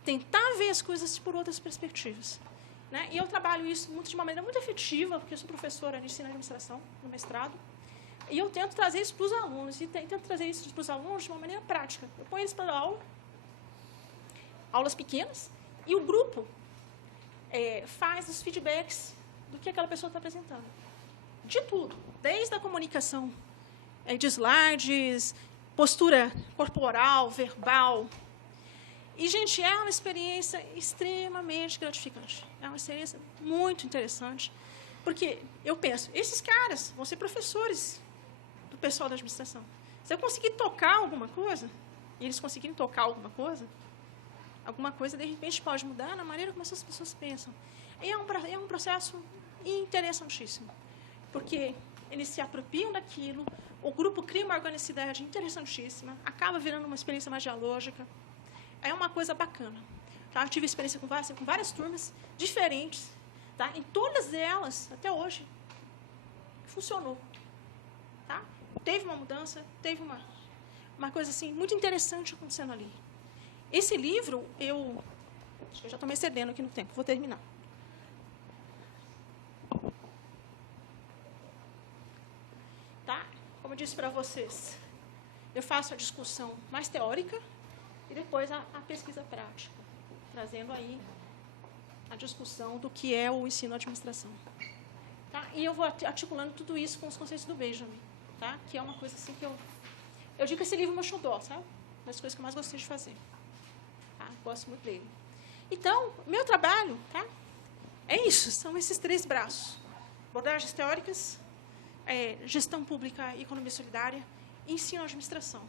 tentar ver as coisas por outras perspectivas. Né? E eu trabalho isso de uma maneira muito efetiva, porque eu sou professora de ensino e administração no mestrado, e eu tento trazer isso para os alunos, e tento trazer isso para os alunos de uma maneira prática. Eu ponho eles para aula, aulas pequenas, e o grupo faz os feedbacks do que aquela pessoa está apresentando. De tudo, desde a comunicação de slides, postura corporal, verbal. E, gente, é uma experiência extremamente gratificante. É uma experiência muito interessante, porque eu penso, esses caras vão ser professores do pessoal da administração. Se eu conseguir tocar alguma coisa, e eles conseguirem tocar alguma coisa, de repente, pode mudar na maneira como essas pessoas pensam. E é um processo interessantíssimo, porque eles se apropriam daquilo, o grupo cria uma organicidade interessantíssima, acaba virando uma experiência mais dialógica. É uma coisa bacana. Tá? Eu tive experiência com várias turmas diferentes. Tá? Em todas elas, até hoje, funcionou. Tá? Teve uma mudança, teve uma coisa assim, muito interessante acontecendo ali. Esse livro, acho que eu já estou me excedendo aqui no tempo, vou terminar. Tá? Como eu disse para vocês, eu faço a discussão mais teórica, e depois a pesquisa prática, trazendo aí a discussão do que é o ensino à administração. Tá? E eu vou articulando tudo isso com os conceitos do Benjamin, tá? Que é uma coisa assim que eu digo que esse livro é meu xodó, sabe? Uma das coisas que eu mais gostei de fazer. Tá? Gosto muito dele. Então, meu trabalho, tá? É isso, são esses 3 braços. Abordagens teóricas, gestão pública e economia solidária, e ensino à administração.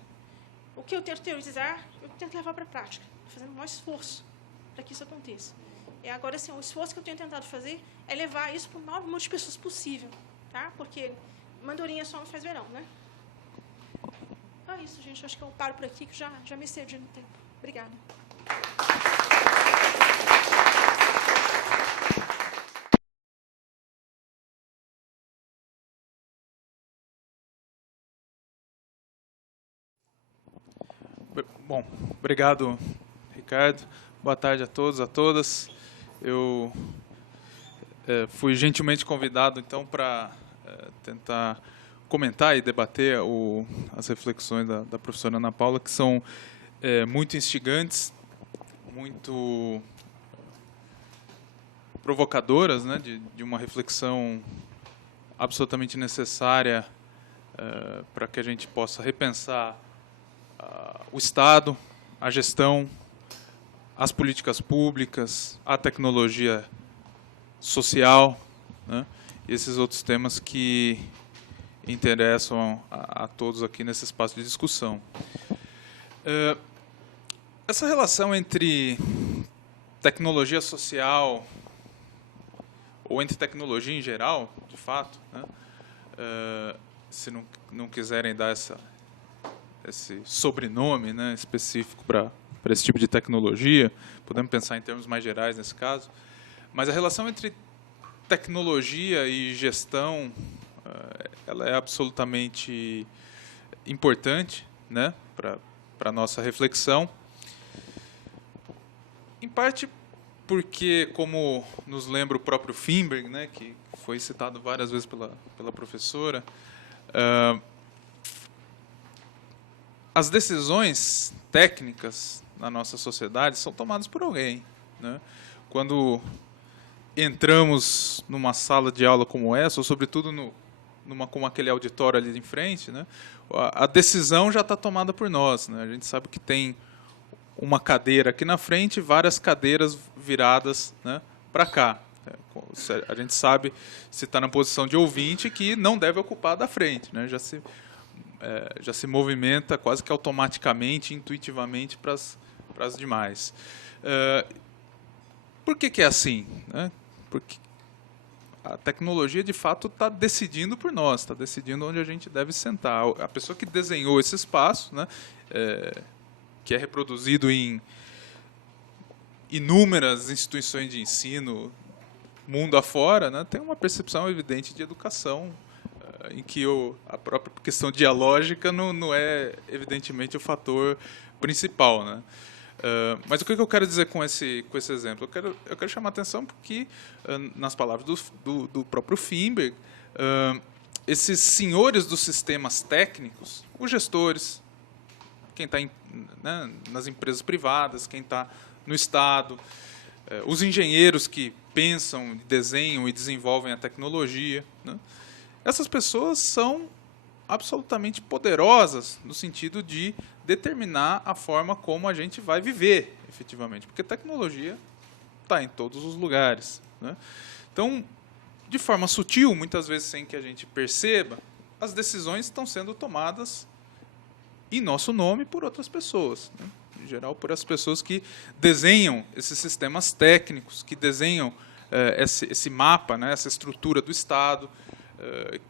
O que eu tento teorizar, eu tento levar para a prática, fazendo o maior esforço para que isso aconteça. E agora, assim, o esforço que eu tenho tentado fazer é levar isso para o maior número de pessoas possível, tá? Porque mandorinha só não faz verão, né? Então é isso, gente. Acho que eu paro por aqui, que já me excedi no tempo. Obrigada. Bom, obrigado, Ricardo. Boa tarde a todos, a todas. Eu fui gentilmente convidado, então, para tentar comentar e debater as reflexões da professora Ana Paula, que são muito instigantes, muito provocadoras, né, de uma reflexão absolutamente necessária para que a gente possa repensar o Estado, a gestão, as políticas públicas, a tecnologia social, né, e esses outros temas que interessam a todos aqui nesse espaço de discussão. Essa relação entre tecnologia social, ou entre tecnologia em geral, de fato, né, se não quiserem dar esse sobrenome, né, específico para esse tipo de tecnologia. Podemos pensar em termos mais gerais nesse caso. Mas a relação entre tecnologia e gestão, ela é absolutamente importante, né, para a nossa reflexão. Em parte porque, como nos lembra o próprio Finberg, né, que foi citado várias vezes pela professora, as decisões técnicas na nossa sociedade são tomadas por alguém, né? Quando entramos numa sala de aula como essa, ou sobretudo como aquele auditório ali em frente, né, a decisão já está tomada por nós, né? A gente sabe que tem uma cadeira aqui na frente, várias cadeiras viradas, né, para cá. A gente sabe, se está na posição de ouvinte, que não deve ocupar da frente, né? Já se movimenta quase que automaticamente, intuitivamente para as demais. Por que é assim, né? Porque a tecnologia, de fato, está decidindo por nós, está decidindo onde a gente deve sentar. A pessoa que desenhou esse espaço, né, que é reproduzido em inúmeras instituições de ensino, mundo afora, né, tem uma percepção evidente de educação, em que a própria questão dialógica não é, evidentemente, o fator principal, né? Mas o que eu quero dizer com esse exemplo? Eu quero chamar a atenção porque, nas palavras do próprio Finberg, esses senhores dos sistemas técnicos, os gestores, quem está nas empresas privadas, quem está no Estado, os engenheiros que pensam, desenham e desenvolvem a tecnologia, né? Essas pessoas são absolutamente poderosas no sentido de determinar a forma como a gente vai viver, efetivamente, porque tecnologia está em todos os lugares, né? Então, de forma sutil, muitas vezes sem que a gente perceba, as decisões estão sendo tomadas em nosso nome por outras pessoas, né? Em geral, por as pessoas que desenham esses sistemas técnicos, que desenham esse mapa, né, essa estrutura do Estado,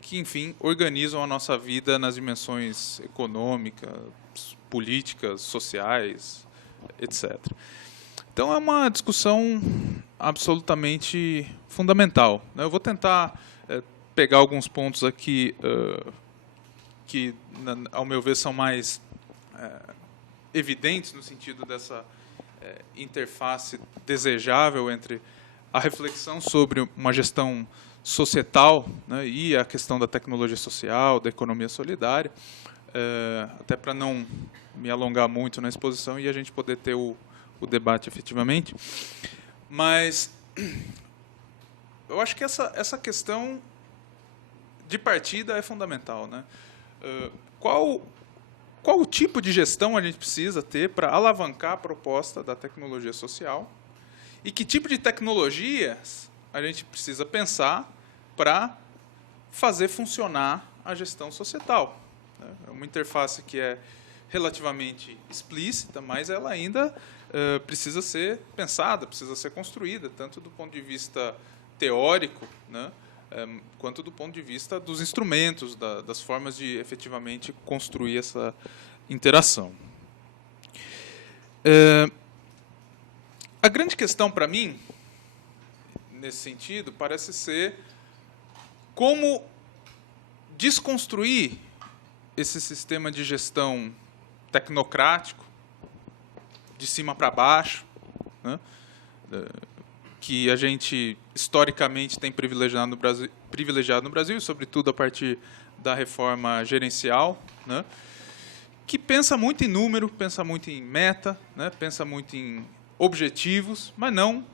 que, enfim, organizam a nossa vida nas dimensões econômicas, políticas, sociais, etc. Então, é uma discussão absolutamente fundamental, né? Eu vou tentar pegar alguns pontos aqui que, ao meu ver, são mais evidentes no sentido dessa interface desejável entre a reflexão sobre uma gestão societal, né, e a questão da tecnologia social, da economia solidária, até para não me alongar muito na exposição e a gente poder ter o debate efetivamente. Mas eu acho que essa questão de partida é fundamental, né? Qual o tipo de gestão a gente precisa ter para alavancar a proposta da tecnologia social e que tipo de tecnologias a gente precisa pensar para fazer funcionar a gestão societal. É uma interface que é relativamente explícita, mas ela ainda precisa ser pensada, precisa ser construída, tanto do ponto de vista teórico, né, quanto do ponto de vista dos instrumentos, das formas de efetivamente construir essa interação. A grande questão para mim, nesse sentido, parece ser como desconstruir esse sistema de gestão tecnocrático, de cima para baixo, né, que a gente historicamente tem privilegiado no Brasil, e sobretudo a partir da reforma gerencial, né, que pensa muito em número, pensa muito em meta, né, pensa muito em objetivos, mas não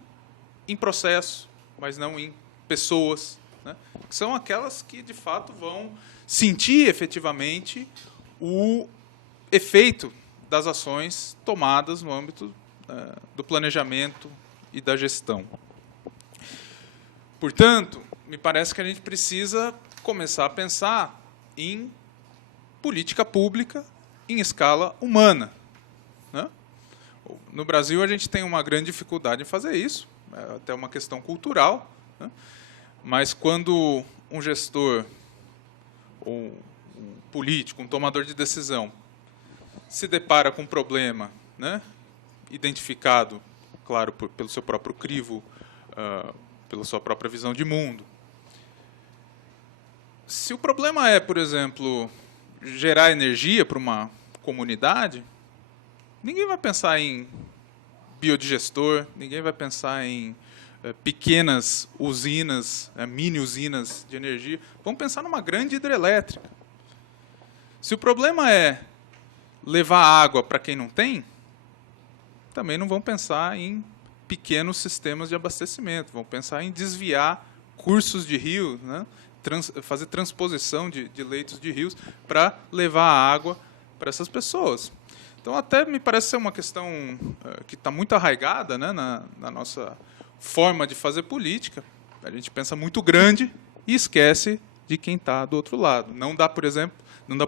em processo, mas não em pessoas, né, que são aquelas que, de fato, vão sentir efetivamente o efeito das ações tomadas no âmbito do planejamento e da gestão. Portanto, me parece que a gente precisa começar a pensar em política pública em escala humana, né? No Brasil, a gente tem uma grande dificuldade em fazer isso, é até uma questão cultural, né? Mas quando um gestor, ou um político, um tomador de decisão, se depara com um problema, né, identificado, claro, pelo seu próprio crivo, pela sua própria visão de mundo. Se o problema é, por exemplo, gerar energia para uma comunidade, ninguém vai pensar em biodigestor, ninguém vai pensar em pequenas usinas, mini usinas de energia. Vamos pensar numa grande hidrelétrica. Se o problema é levar água para quem não tem, também não vão pensar em pequenos sistemas de abastecimento, vão pensar em desviar cursos de rios, né? Fazer transposição de leitos de rios para levar a água para essas pessoas. Então, até me parece ser uma questão que está muito arraigada, né, na nossa forma de fazer política. A gente pensa muito grande e esquece de quem está do outro lado. Não dá, por exemplo,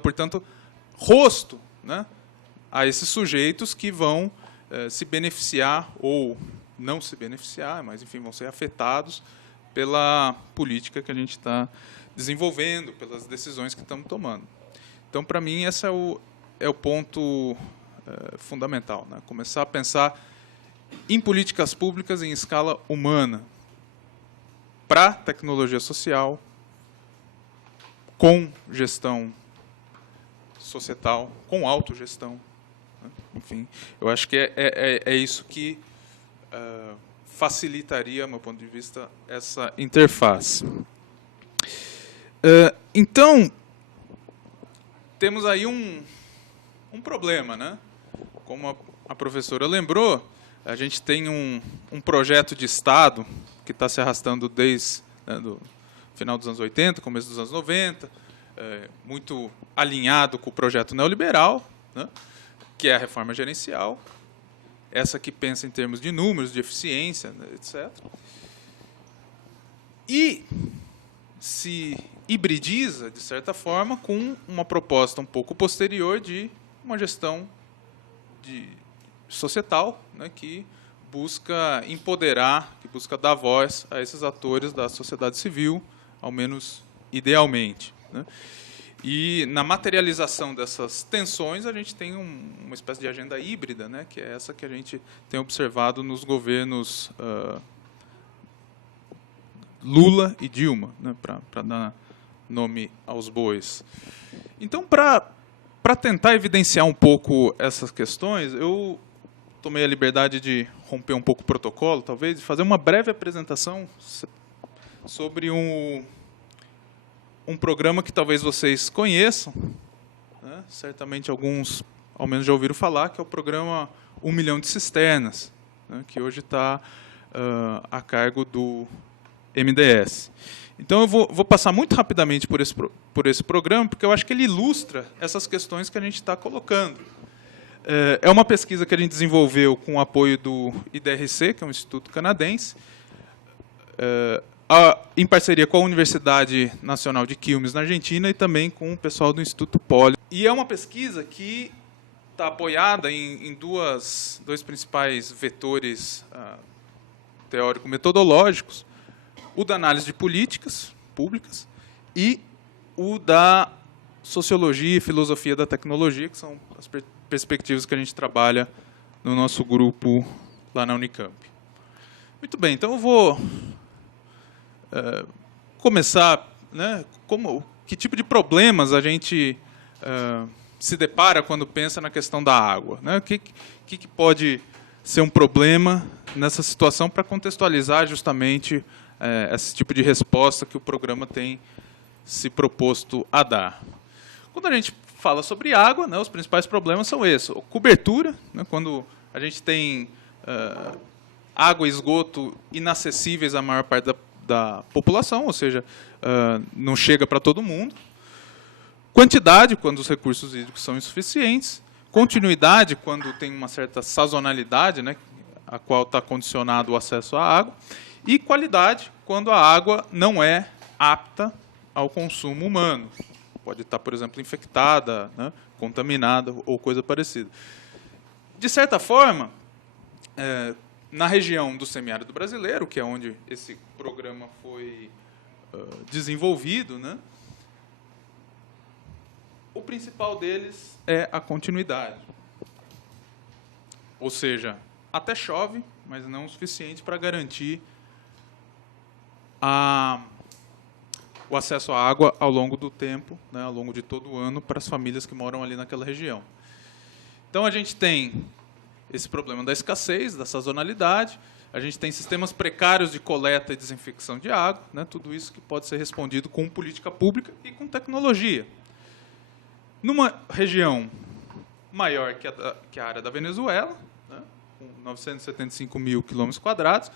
portanto, rosto, né, a esses sujeitos que vão se beneficiar ou não se beneficiar, mas, enfim, vão ser afetados pela política que a gente está desenvolvendo, pelas decisões que estamos tomando. Então, para mim, esse é o ponto fundamental, né? Começar a pensar em políticas públicas em escala humana, para tecnologia social, com gestão societal, com autogestão. Né? Enfim, eu acho que é isso que facilitaria, do meu ponto de vista, essa interface. Então, temos aí um problema, né? Como a professora lembrou, a gente tem um projeto de Estado que está se arrastando desde do final dos anos 80, começo dos anos 90, muito alinhado com o projeto neoliberal, né? Que é a reforma gerencial, essa que pensa em termos de números, de eficiência, né, etc. E se hibridiza, de certa forma, com uma proposta um pouco posterior de uma gestão societal, né, que busca empoderar, que busca dar voz a esses atores da sociedade civil, ao menos idealmente, né? E na materialização dessas tensões, a gente tem uma espécie de agenda híbrida, né, que é essa que a gente tem observado nos governos Lula e Dilma, né, para dar nome aos bois. Então, para tentar evidenciar um pouco essas questões, eu tomei a liberdade de romper um pouco o protocolo, talvez, de fazer uma breve apresentação sobre um programa que talvez vocês conheçam, né? Certamente alguns, ao menos, já ouviram falar, que é o programa 1 milhão de cisternas, né? Que hoje está a cargo do MDS. Então, eu vou passar muito rapidamente por esse programa, porque eu acho que ele ilustra essas questões que a gente está colocando. É uma pesquisa que a gente desenvolveu com o apoio do IDRC, que é um instituto canadense, em parceria com a Universidade Nacional de Quilmes, na Argentina, e também com o pessoal do Instituto Poli. E é uma pesquisa que está apoiada em dois principais vetores teórico-metodológicos, o da análise de políticas públicas e o da sociologia e filosofia da tecnologia, que são as perspectivas que a gente trabalha no nosso grupo lá na Unicamp. Muito bem, então eu vou começar, né, que tipo de problemas a gente se depara quando pensa na questão da água, né? O que pode ser um problema nessa situação, para contextualizar justamente esse tipo de resposta que o programa tem se proposto a dar. Quando a gente fala sobre água, né, os principais problemas são esses: cobertura, né, quando a gente tem água e esgoto inacessíveis à maior parte da população, ou seja, não chega para todo mundo. Quantidade, quando os recursos hídricos são insuficientes. Continuidade, quando tem uma certa sazonalidade, né, a qual está condicionado o acesso à água. E qualidade, quando a água não é apta ao consumo humano. Pode estar, por exemplo, infectada, né, contaminada ou coisa parecida. De certa forma, na região do semiárido brasileiro, que é onde esse programa foi desenvolvido, né, o principal deles é a continuidade. Ou seja, até chove, mas não o suficiente para garantir o acesso à água ao longo do tempo, né, ao longo de todo o ano, para as famílias que moram ali naquela região. Então, a gente tem esse problema da escassez, da sazonalidade, a gente tem sistemas precários de coleta e desinfecção de água, né, tudo isso que pode ser respondido com política pública e com tecnologia. Numa região maior que a área da Venezuela, né, com 975 mil quilômetros quadrados,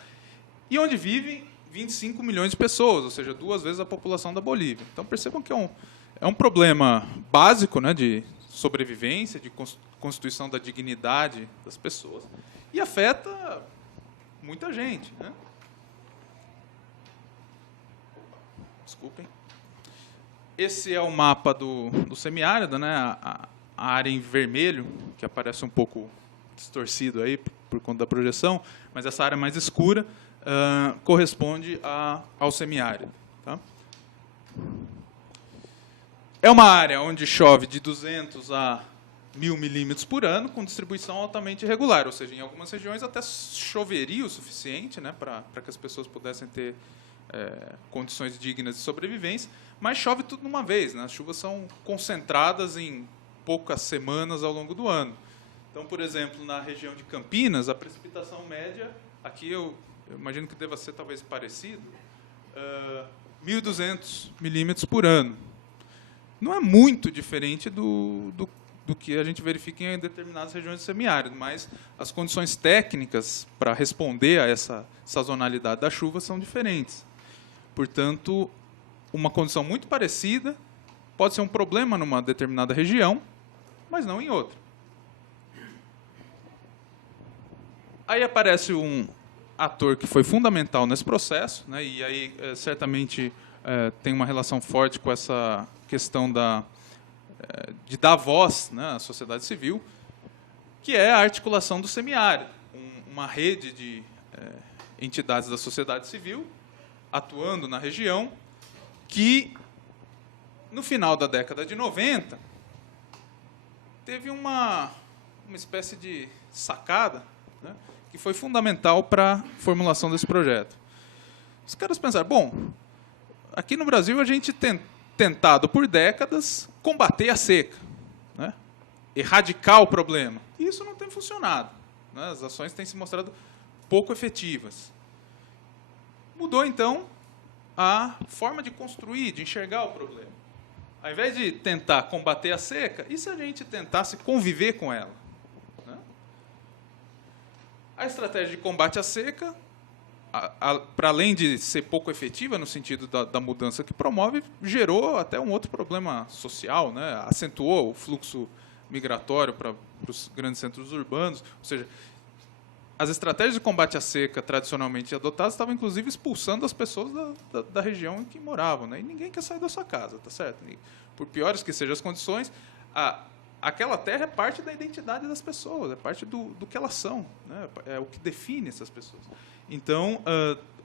e onde vivem 25 milhões de pessoas, ou seja, 2 vezes a população da Bolívia. Então, percebam que é um problema básico, né, de sobrevivência, de constituição da dignidade das pessoas, e afeta muita gente, né? Desculpem. Esse é o mapa do semiárido, né? A área em vermelho, que aparece um pouco distorcido aí por conta da projeção, mas essa área mais escura corresponde ao semiárido. Tá? É uma área onde chove de 200 a 1.000 milímetros por ano, com distribuição altamente irregular, ou seja, em algumas regiões até choveria o suficiente, né, para que as pessoas pudessem ter condições dignas de sobrevivência, mas chove tudo de uma vez, né? As chuvas são concentradas em poucas semanas ao longo do ano. Então, por exemplo, na região de Campinas, a precipitação média, aqui eu imagino que deva ser talvez parecido, 1.200 milímetros por ano. Não é muito diferente do que a gente verifica em determinadas regiões do semiárido, mas as condições técnicas para responder a essa sazonalidade da chuva são diferentes. Portanto, uma condição muito parecida pode ser um problema numa determinada região, mas não em outra. Aí aparece um ator que foi fundamental nesse processo, né, e aí certamente tem uma relação forte com essa questão de dar voz, né, à sociedade civil, que é a articulação do semiárido, uma rede de entidades da sociedade civil atuando na região, que, no final da década de 90, teve uma espécie de sacada, né, que foi fundamental para a formulação desse projeto. Os caras pensaram, bom, aqui no Brasil a gente tem tentado por décadas combater a seca, né, erradicar o problema. E isso não tem funcionado, né, as ações têm se mostrado pouco efetivas. Mudou, então, a forma de construir, de enxergar o problema. Ao invés de tentar combater a seca, e se a gente tentasse conviver com ela? Né? A estratégia de combate à seca, para além de ser pouco efetiva no sentido da mudança que promove, gerou até um outro problema social, né? Acentuou o fluxo migratório para os grandes centros urbanos, ou seja, as estratégias de combate à seca tradicionalmente adotadas estavam, inclusive, expulsando as pessoas da região em que moravam, né? E ninguém quer sair da sua casa, tá certo? E, por piores que sejam as condições, aquela terra é parte da identidade das pessoas, é parte do que elas são, né? É o que define essas pessoas. Então,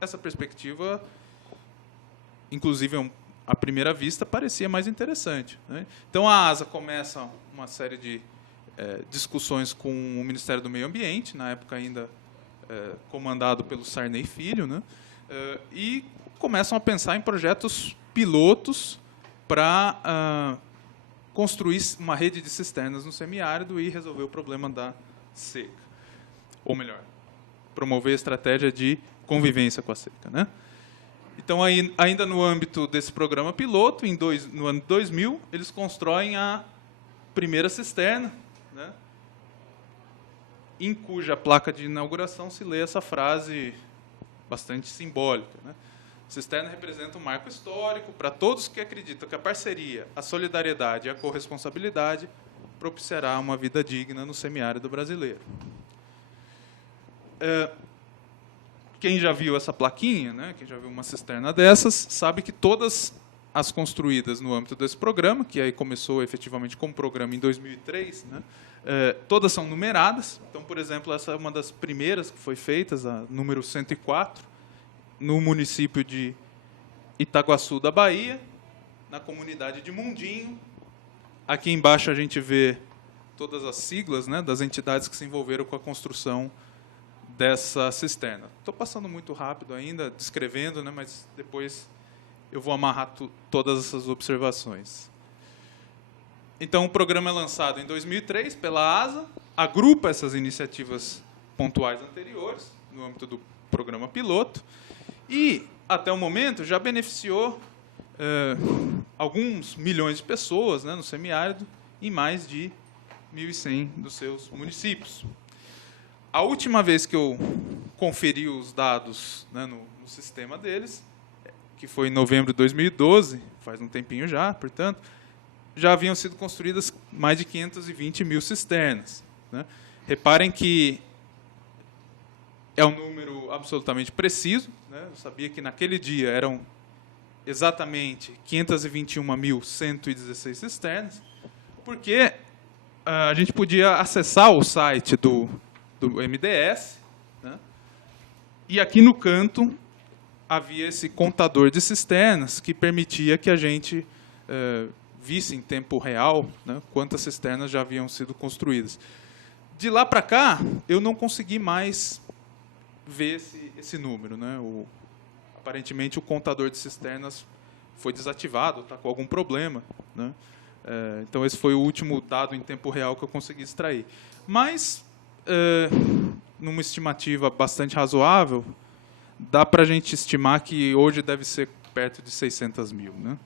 essa perspectiva, inclusive, à primeira vista, parecia mais interessante, né? Então, a ASA começa uma série de discussões com o Ministério do Meio Ambiente, na época ainda comandado pelo Sarney Filho, né? E começam a pensar em projetos pilotos para construir uma rede de cisternas no semiárido e resolver o problema da seca. Ou melhor, promover a estratégia de convivência com a seca, né? Então, ainda no âmbito desse programa piloto, no ano 2000, eles constroem a primeira cisterna, né, em cuja placa de inauguração se lê essa frase bastante simbólica, né? Cisterna representa um marco histórico para todos que acreditam que a parceria, a solidariedade e a corresponsabilidade propiciará uma vida digna no semiárido brasileiro. Quem já viu essa plaquinha, né, quem já viu uma cisterna dessas, sabe que todas as construídas no âmbito desse programa, que aí começou efetivamente como programa em 2003, né, todas são numeradas. Então, por exemplo, essa é uma das primeiras que foi feita, a número 104, no município de Itaguaçu da Bahia, na comunidade de Mundinho, Aqui embaixo a gente vê todas as siglas, né, das entidades que se envolveram com a construção dessa cisterna. Estou passando muito rápido ainda, descrevendo, né, mas depois eu vou amarrar todas essas observações. Então, o programa é lançado em 2003 pela ASA, agrupa essas iniciativas pontuais anteriores, no âmbito do programa piloto, e, até o momento, já beneficiou alguns milhões de pessoas, né, no semiárido, em mais de 1.100 dos seus municípios. A última vez que eu conferi os dados, né, no sistema deles, que foi em novembro de 2012, faz um tempinho já, portanto, já haviam sido construídas mais de 520 mil cisternas, né? Reparem que é um número absolutamente preciso, né? Eu sabia que naquele dia eram exatamente 521.116 cisternas, porque a gente podia acessar o site do MDS, né? E aqui no canto havia esse contador de cisternas que permitia que a gente visse em tempo real, né, quantas cisternas já haviam sido construídas. De lá para cá, eu não consegui mais ver esse número, né? Aparentemente, o contador de cisternas foi desativado, está com algum problema, né? Então, esse foi o último dado em tempo real que eu consegui extrair. Mas, numa estimativa bastante razoável, dá para a gente estimar que hoje deve ser perto de 600 mil. Né?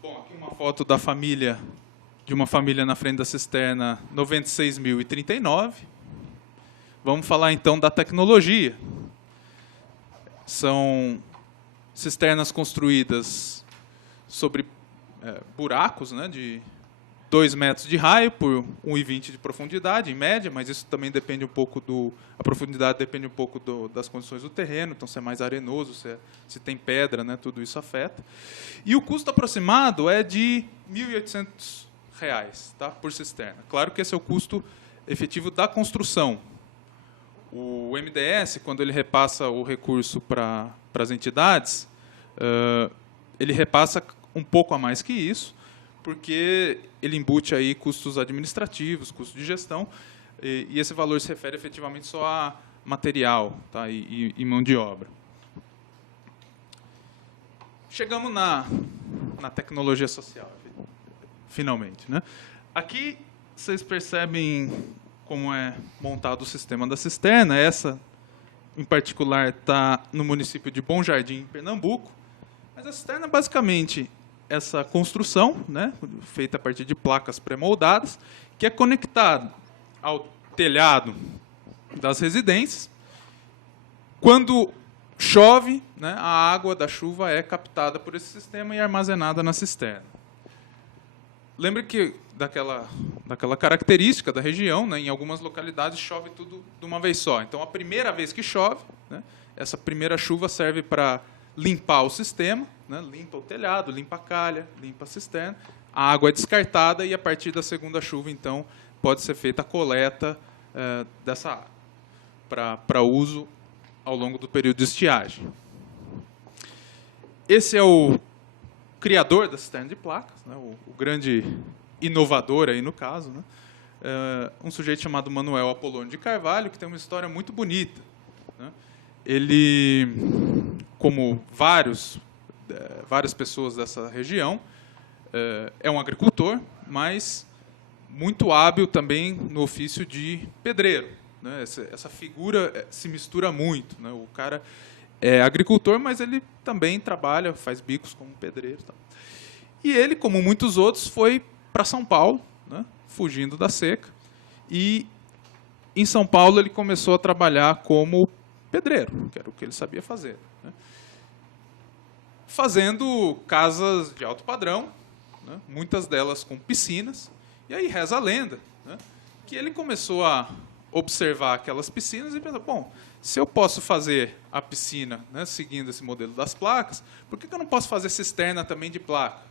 Bom, aqui uma foto da família, de uma família na frente da cisterna, 96.039. Vamos falar, então, da tecnologia. São cisternas construídas sobre buracos, né, de 2 metros de raio por 1,20 de profundidade, em média, mas isso também depende um pouco a profundidade depende um pouco das condições do terreno, então se é mais arenoso, se tem pedra, né, tudo isso afeta. E o custo aproximado é de R$ 1.800, tá, por cisterna. Claro que esse é o custo efetivo da construção. O MDS, quando ele repassa o recurso para as entidades, ele repassa um pouco a mais que isso, porque ele embute aí custos administrativos, custos de gestão, e esse valor se refere efetivamente só a material, tá, e mão de obra. Chegamos na tecnologia social, finalmente, né? Aqui vocês percebem como é montado o sistema da cisterna. Essa, em particular, está no município de Bom Jardim, em Pernambuco. Mas a cisterna, basicamente, essa construção, né, feita a partir de placas pré-moldadas, que é conectada ao telhado das residências. Quando chove, né, a água da chuva é captada por esse sistema e armazenada na cisterna. Lembre que daquela característica da região, né, em algumas localidades chove tudo de uma vez só. Então, a primeira vez que chove, né, essa primeira chuva serve para limpar o sistema, né, limpa o telhado, limpa a calha, limpa a cisterna, a água é descartada e, a partir da segunda chuva, então, pode ser feita a coleta dessa água para uso ao longo do período de estiagem. Esse é o criador da cisterna de placas, né, o grande inovador aí no caso, né, um sujeito chamado Manuel Apolônio de Carvalho, que tem uma história muito bonita. Né. Ele, como várias pessoas dessa região, é um agricultor, mas muito hábil também no ofício de pedreiro. Né. Essa figura se mistura muito. Né. O cara é agricultor, mas ele também trabalha, faz bicos como pedreiro. Tá. E ele, como muitos outros, foi para São Paulo, né, fugindo da seca. E, em São Paulo, ele começou a trabalhar como pedreiro, que era o que ele sabia fazer. Né. Fazendo casas de alto padrão, né, muitas delas com piscinas. E aí reza a lenda, né, que ele começou a observar aquelas piscinas e pensou, bom, se eu posso fazer a piscina, né, seguindo esse modelo das placas, por que eu não posso fazer cisterna também de placa,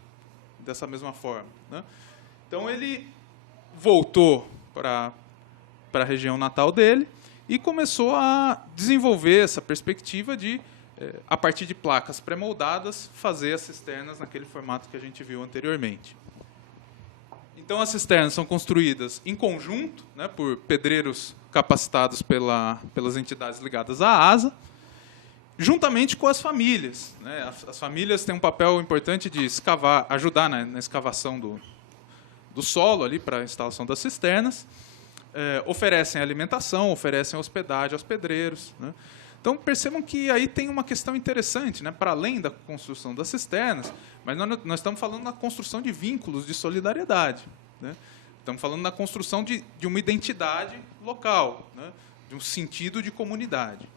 dessa mesma forma? Né? Então, ele voltou para a região natal dele e começou a desenvolver essa perspectiva de a partir de placas pré-moldadas, fazer as cisternas naquele formato que a gente viu anteriormente. Então, as cisternas são construídas em conjunto, né, por pedreiros capacitados pelas entidades ligadas à ASA, juntamente com as famílias, né? As famílias têm um papel importante de escavar, ajudar na escavação do solo ali para a instalação das cisternas, oferecem alimentação, oferecem hospedagem aos pedreiros, né? Então, percebam que aí tem uma questão interessante, né, para além da construção das cisternas, mas nós estamos falando da construção de vínculos de solidariedade, né? Estamos falando da construção de uma identidade local, né, de um sentido de comunidade.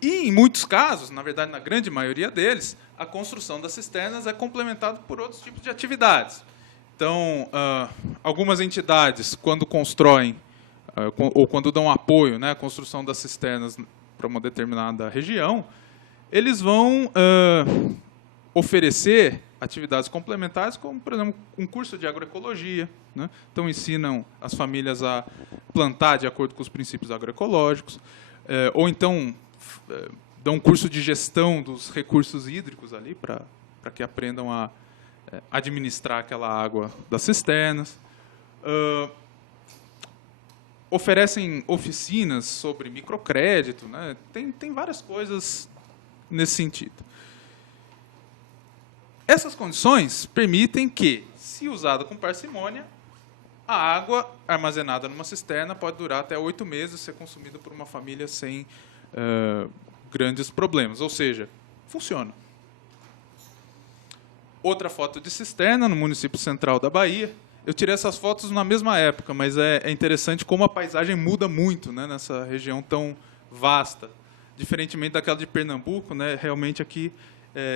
E, em muitos casos, na verdade, na grande maioria deles, a construção das cisternas é complementada por outros tipos de atividades. Então, algumas entidades, quando constroem, ou quando dão apoio, né, à construção das cisternas para uma determinada região, eles vão oferecer atividades complementares, como, por exemplo, um curso de agroecologia, né? Então, ensinam as famílias a plantar de acordo com os princípios agroecológicos, ou então dão um curso de gestão dos recursos hídricos ali para que aprendam a administrar aquela água das cisternas. Oferecem oficinas sobre microcrédito, né? Tem várias coisas nesse sentido. Essas condições permitem que, se usada com parcimônia, a água armazenada numa cisterna pode durar até 8 meses, ser consumida por uma família sem grandes problemas. Ou seja, funciona. Outra foto de cisterna, no município central da Bahia. Eu tirei essas fotos na mesma época, mas é interessante como a paisagem muda muito, né, nessa região tão vasta. Diferentemente daquela de Pernambuco, né, realmente aqui,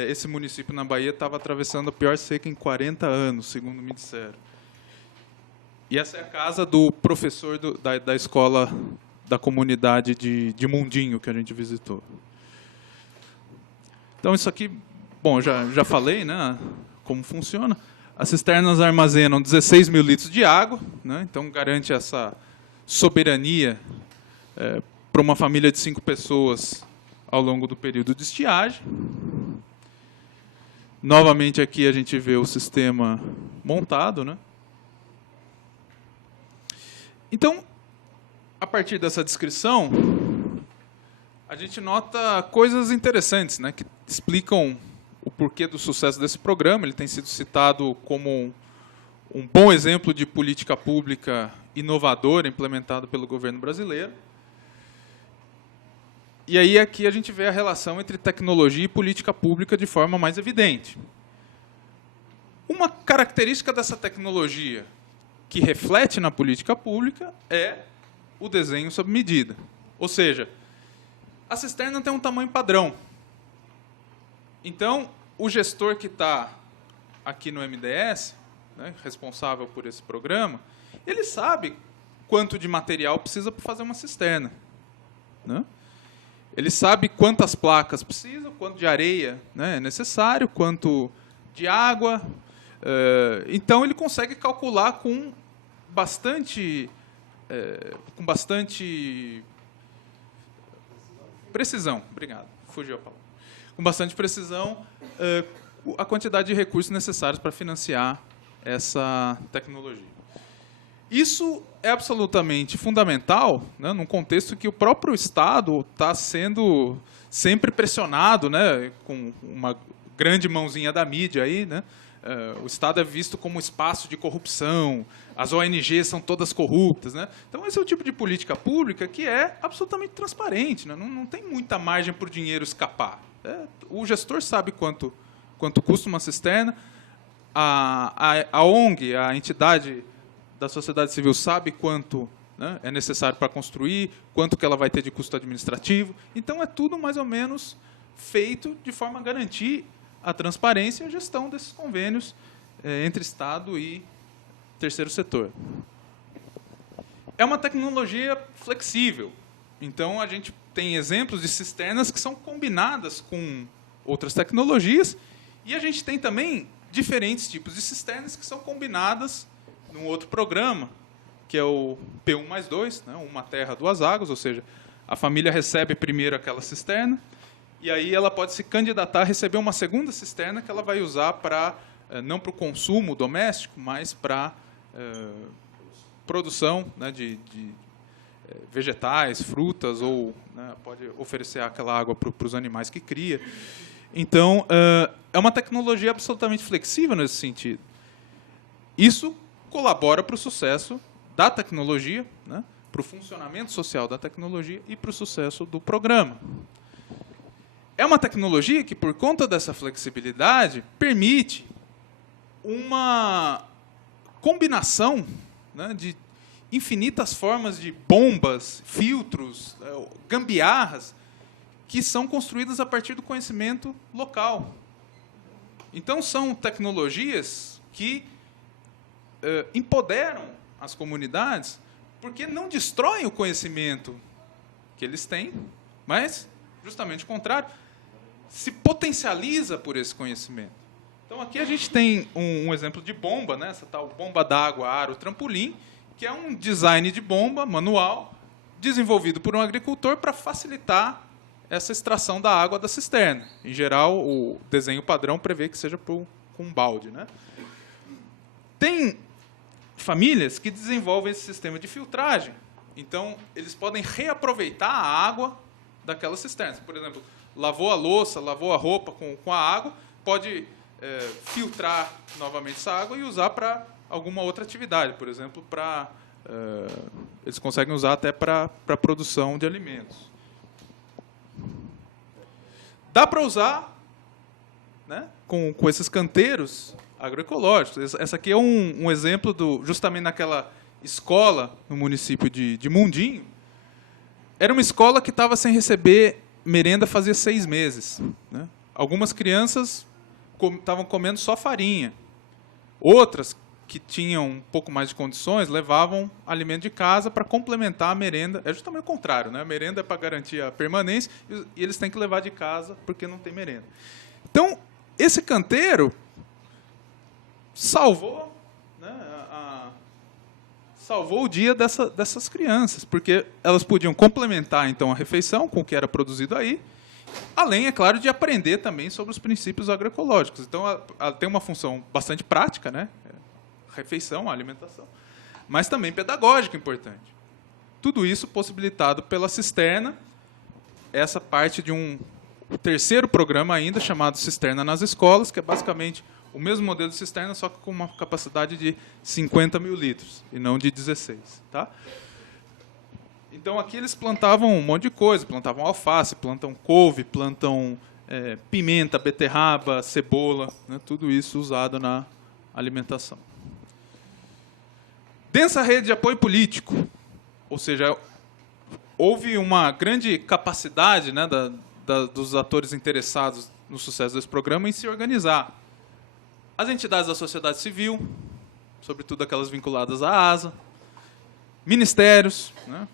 esse município na Bahia estava atravessando a pior seca em 40 anos, segundo me disseram. E essa é a casa do professor da escola da comunidade de Mundinho, que a gente visitou. Então, isso aqui, bom, já falei, né, como funciona. As cisternas armazenam 16 mil litros de água, né, então garante essa soberania para uma família de 5 pessoas ao longo do período de estiagem. Novamente, aqui a gente vê o sistema montado, né? Então, a partir dessa descrição, a gente nota coisas interessantes, né, que explicam o porquê do sucesso desse programa. Ele tem sido citado como um bom exemplo de política pública inovadora implementada pelo governo brasileiro. E aí aqui a gente vê a relação entre tecnologia e política pública de forma mais evidente. Uma característica dessa tecnologia que reflete na política pública é o desenho sob medida. Ou seja, a cisterna tem um tamanho padrão. Então, o gestor que está aqui no MDS, né, responsável por esse programa, ele sabe quanto de material precisa para fazer uma cisterna, né? Ele sabe quantas placas precisa, quanto de areia, né, é necessário, quanto de água. Então, ele consegue calcular com bastante precisão. Obrigado, fugiu a palavra. Com bastante precisão, a quantidade de recursos necessários para financiar essa tecnologia. Isso é absolutamente fundamental, né, num contexto que o próprio Estado está sendo sempre pressionado, né, com uma grande mãozinha da mídia aí, né? O Estado é visto como um espaço de corrupção, as ONGs são todas corruptas, né? Então, esse é o tipo de política pública que é absolutamente transparente, né? Não tem muita margem para o dinheiro escapar. O gestor sabe quanto custa uma cisterna, a ONG, a entidade da sociedade civil, sabe quanto, né, é necessário para construir, quanto que ela vai ter de custo administrativo. Então, é tudo mais ou menos feito de forma a garantir a transparência e a gestão desses convênios entre Estado e terceiro setor. É uma tecnologia flexível. Então, a gente tem exemplos de cisternas que são combinadas com outras tecnologias, e a gente tem também diferentes tipos de cisternas que são combinadas num outro programa, que é o P1+2, né, Uma Terra, Duas Águas, ou seja, A família recebe primeiro aquela cisterna, e aí ela pode se candidatar a receber uma segunda cisterna que ela vai usar para, não para o consumo doméstico, mas para produção, né, de vegetais, frutas, ou, né, pode oferecer aquela água para os animais que cria. Então, é uma tecnologia absolutamente flexível nesse sentido. Isso colabora para o sucesso da tecnologia, né, para o funcionamento social da tecnologia e para o sucesso do programa. É uma tecnologia que, por conta dessa flexibilidade, permite uma combinação, né, de infinitas formas de bombas, filtros, gambiarras, que são construídas a partir do conhecimento local. Então, são tecnologias que empoderam as comunidades, porque não destroem o conhecimento que eles têm, mas, justamente o contrário, se potencializa por esse conhecimento. Então, aqui a gente tem um exemplo de bomba, né? Essa tal bomba d'água, aro, trampolim, que é um design de bomba manual desenvolvido por um agricultor para facilitar essa extração da água da cisterna. Em geral, o desenho padrão prevê que seja com um balde, né? Tem famílias que desenvolvem esse sistema de filtragem. Então, eles podem reaproveitar a água daquela cisterna. Por exemplo, lavou a louça, lavou a roupa com a água, pode filtrar novamente essa água e usar para alguma outra atividade. Por exemplo, eles conseguem usar até para a produção de alimentos. Dá para usar, né, com esses canteiros agroecológicos. Essa aqui é um exemplo justamente naquela escola no município de Mundinho. Era uma escola que estava sem receber merenda fazia 6 meses. Né? Algumas crianças estavam comendo só farinha. Outras, que tinham um pouco mais de condições, levavam alimento de casa para complementar a merenda. É justamente o contrário, né? A merenda é para garantir a permanência e eles têm que levar de casa porque não tem merenda. Então, esse canteiro salvou, né, salvou o dia dessas crianças, porque elas podiam complementar então a refeição com o que era produzido aí, além, é claro, de aprender também sobre os princípios agroecológicos. Então, ela tem uma função bastante prática, né? Refeição, alimentação, mas também pedagógica importante. Tudo isso possibilitado pela cisterna, essa parte de um terceiro programa ainda, chamado Cisterna nas Escolas, que é basicamente o mesmo modelo de cisterna, só que com uma capacidade de 50 mil litros, e não de 16. Tá? Então, aqui eles plantavam um monte de coisa, plantavam alface, plantam couve, plantam pimenta, beterraba, cebola, né, tudo isso usado na alimentação. Densa rede de apoio político, ou seja, houve uma grande capacidade, né, dos atores interessados no sucesso desse programa em se organizar. As entidades da sociedade civil, sobretudo aquelas vinculadas à ASA, ministérios, né,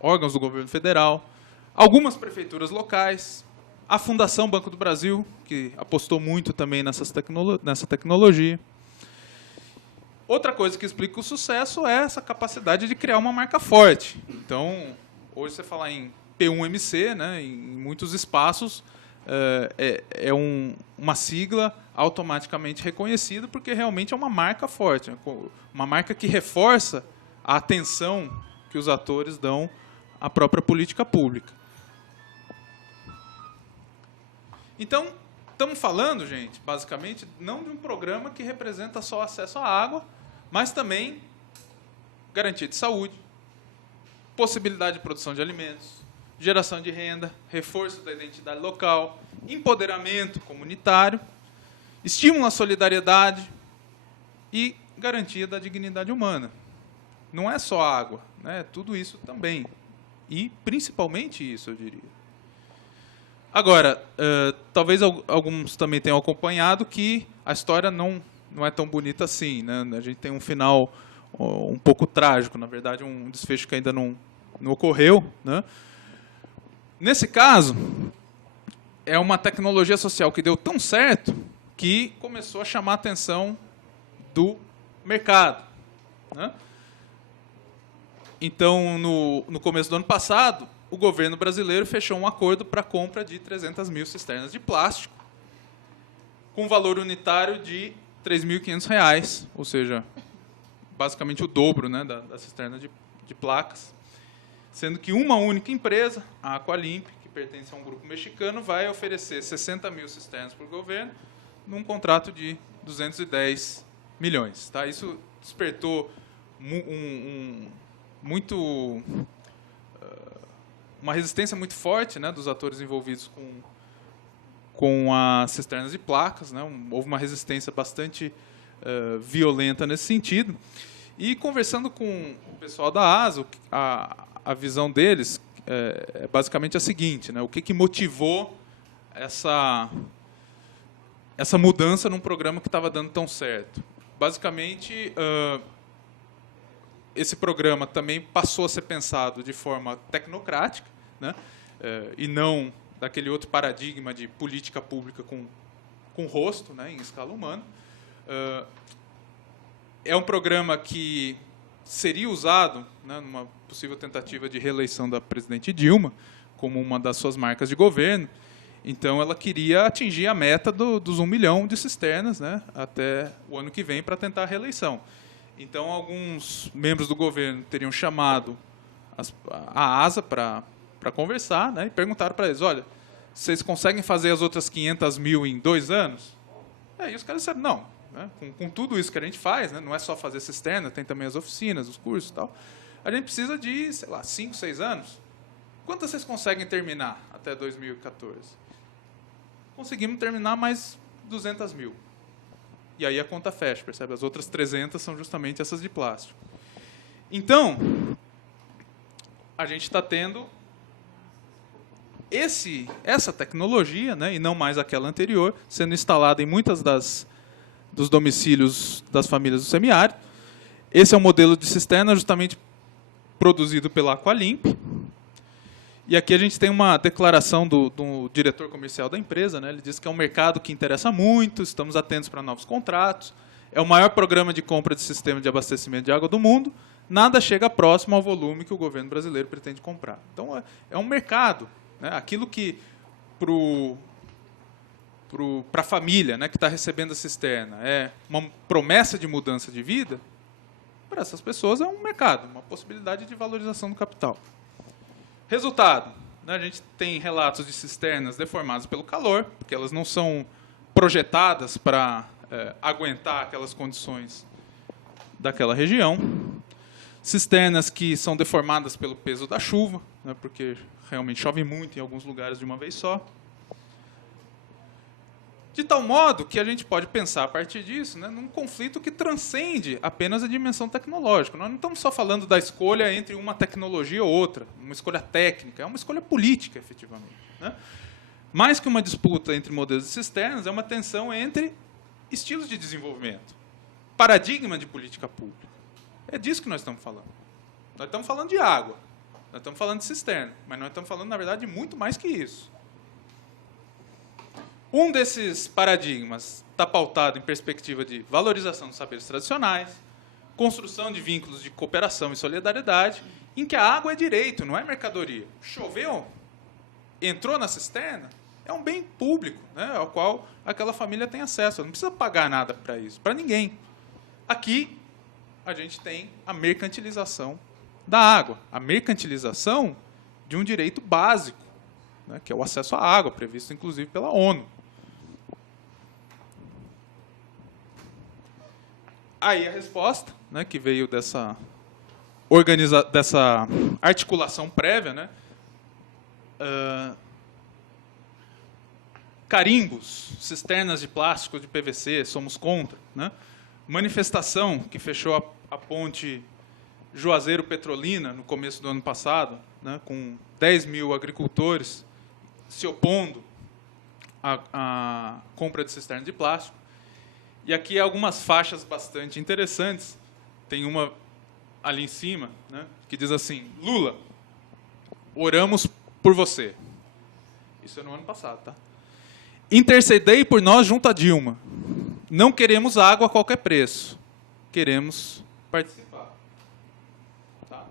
órgãos do governo federal, algumas prefeituras locais, a Fundação Banco do Brasil, que apostou muito também nessa tecnologia. Outra coisa que explica o sucesso é essa capacidade de criar uma marca forte. Então, hoje você fala em P1MC, né, em muitos espaços, uma sigla automaticamente reconhecida, porque realmente é uma marca forte, uma marca que reforça a atenção que os atores dão à própria política pública. Então, estamos falando, gente, basicamente, não de um programa que representa só acesso à água, mas também garantia de saúde, possibilidade de produção de alimentos, geração de renda, reforço da identidade local, empoderamento comunitário, estímulo à solidariedade e garantia da dignidade humana. Não é só água, né? Tudo isso também. E, principalmente isso, eu diria. Agora, talvez alguns também tenham acompanhado que a história não é tão bonita assim, né? A gente tem um final um pouco trágico, na verdade, um desfecho que ainda não ocorreu, né? Nesse caso, é uma tecnologia social que deu tão certo que começou a chamar a atenção do mercado, né? Então, no começo do ano passado, o governo brasileiro fechou um acordo para a compra de 300 mil cisternas de plástico, com valor unitário de R$ 3.500, ou seja, basicamente o dobro, né, da cisterna de placas, sendo que uma única empresa, a Aqualimp, que pertence a um grupo mexicano, vai oferecer 60 mil cisternas para o governo, num contrato de 210 milhões. Tá? Isso despertou uma resistência muito forte, né, dos atores envolvidos com as cisternas de placas. Né? Houve uma resistência bastante violenta nesse sentido. E conversando com o pessoal da ASA, a visão deles é basicamente a seguinte, né? O que motivou essa mudança num programa que estava dando tão certo? Basicamente, esse programa também passou a ser pensado de forma tecnocrática, né? E não daquele outro paradigma de política pública com rosto, né, em escala humana. É um programa que seria usado, né, numa possível tentativa de reeleição da presidente Dilma, como uma das suas marcas de governo. Então, ela queria atingir a meta dos 1 milhão de cisternas, né, até o ano que vem, para tentar a reeleição. Então, alguns membros do governo teriam chamado a ASA para conversar, né, e perguntaram para eles, olha, vocês conseguem fazer as outras 500 mil em 2 anos? E os caras disseram, não. Né, com tudo isso que a gente faz, né, não é só fazer cisterna, tem também as oficinas, os cursos e tal, a gente precisa de, sei lá, 5, 6 anos. Quantas vocês conseguem terminar até 2014? Conseguimos terminar mais 200 mil. E aí a conta fecha, percebe? As outras 300 são justamente essas de plástico. Então, a gente está tendo essa tecnologia, né, e não mais aquela anterior, sendo instalada em muitas dos domicílios das famílias do semiárido. Esse é um modelo de cisterna justamente produzido pela Aqualimp. E aqui a gente tem uma declaração do diretor comercial da empresa, né? Ele diz que é um mercado que interessa muito, estamos atentos para novos contratos, é o maior programa de compra de sistema de abastecimento de água do mundo, nada chega próximo ao volume que o governo brasileiro pretende comprar. Então, é um mercado. Né? Aquilo que, para a família, né, que está recebendo a cisterna, é uma promessa de mudança de vida, para essas pessoas é um mercado, uma possibilidade de valorização do capital. Resultado, né, a gente tem relatos de cisternas deformadas pelo calor, porque elas não são projetadas para aguentar aquelas condições daquela região. Cisternas que são deformadas pelo peso da chuva, né, porque realmente chove muito em alguns lugares de uma vez só. De tal modo que a gente pode pensar, a partir disso, né, num conflito que transcende apenas a dimensão tecnológica. Nós não estamos só falando da escolha entre uma tecnologia ou outra, uma escolha técnica, é uma escolha política, efetivamente. Né? Mais que uma disputa entre modelos de cisternas, é uma tensão entre estilos de desenvolvimento, paradigma de política pública. É disso que nós estamos falando. Nós estamos falando de água, nós estamos falando de cisterna, mas nós estamos falando, na verdade, de muito mais que isso. Um desses paradigmas está pautado em perspectiva de valorização dos saberes tradicionais, construção de vínculos de cooperação e solidariedade, em que a água é direito, não é mercadoria. Choveu, entrou na cisterna, é um bem público, né, ao qual aquela família tem acesso. Não precisa pagar nada para isso, para ninguém. Aqui, a gente tem a mercantilização da água, a mercantilização de um direito básico, né, que é o acesso à água, previsto, inclusive, pela ONU. Aí a resposta, né, que veio dessa articulação prévia, né, carimbos, cisternas de plástico, de PVC, somos contra. Né, manifestação que fechou a ponte Juazeiro-Petrolina no começo do ano passado, né, com 10 mil agricultores se opondo à compra de cisterna de plástico. E aqui algumas faixas bastante interessantes. Tem uma ali em cima, né, que diz assim: Lula, oramos por você. Isso é no ano passado, tá? Intercedei por nós junto a Dilma. Não queremos água a qualquer preço. Queremos participar. Tá?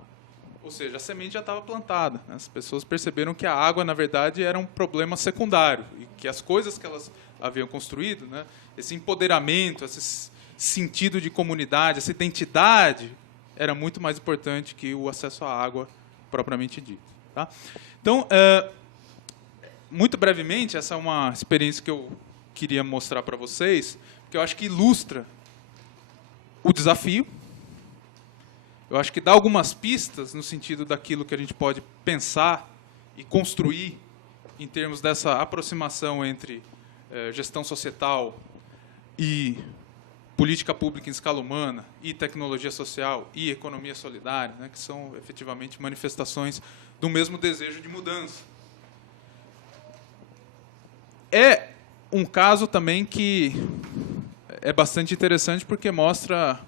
Ou seja, a semente já estava plantada, né? As pessoas perceberam que a água, na verdade, era um problema secundário e que as coisas que elas haviam construído, né, esse empoderamento, esse sentido de comunidade, essa identidade, era muito mais importante que o acesso à água propriamente dito. Tá? Então, muito brevemente, essa é uma experiência que eu queria mostrar para vocês, que eu acho que ilustra o desafio. Eu acho que dá algumas pistas no sentido daquilo que a gente pode pensar e construir em termos dessa aproximação entre gestão societal e política pública em escala humana, e tecnologia social, e economia solidária, né, que são efetivamente manifestações do mesmo desejo de mudança. É um caso também que é bastante interessante porque mostra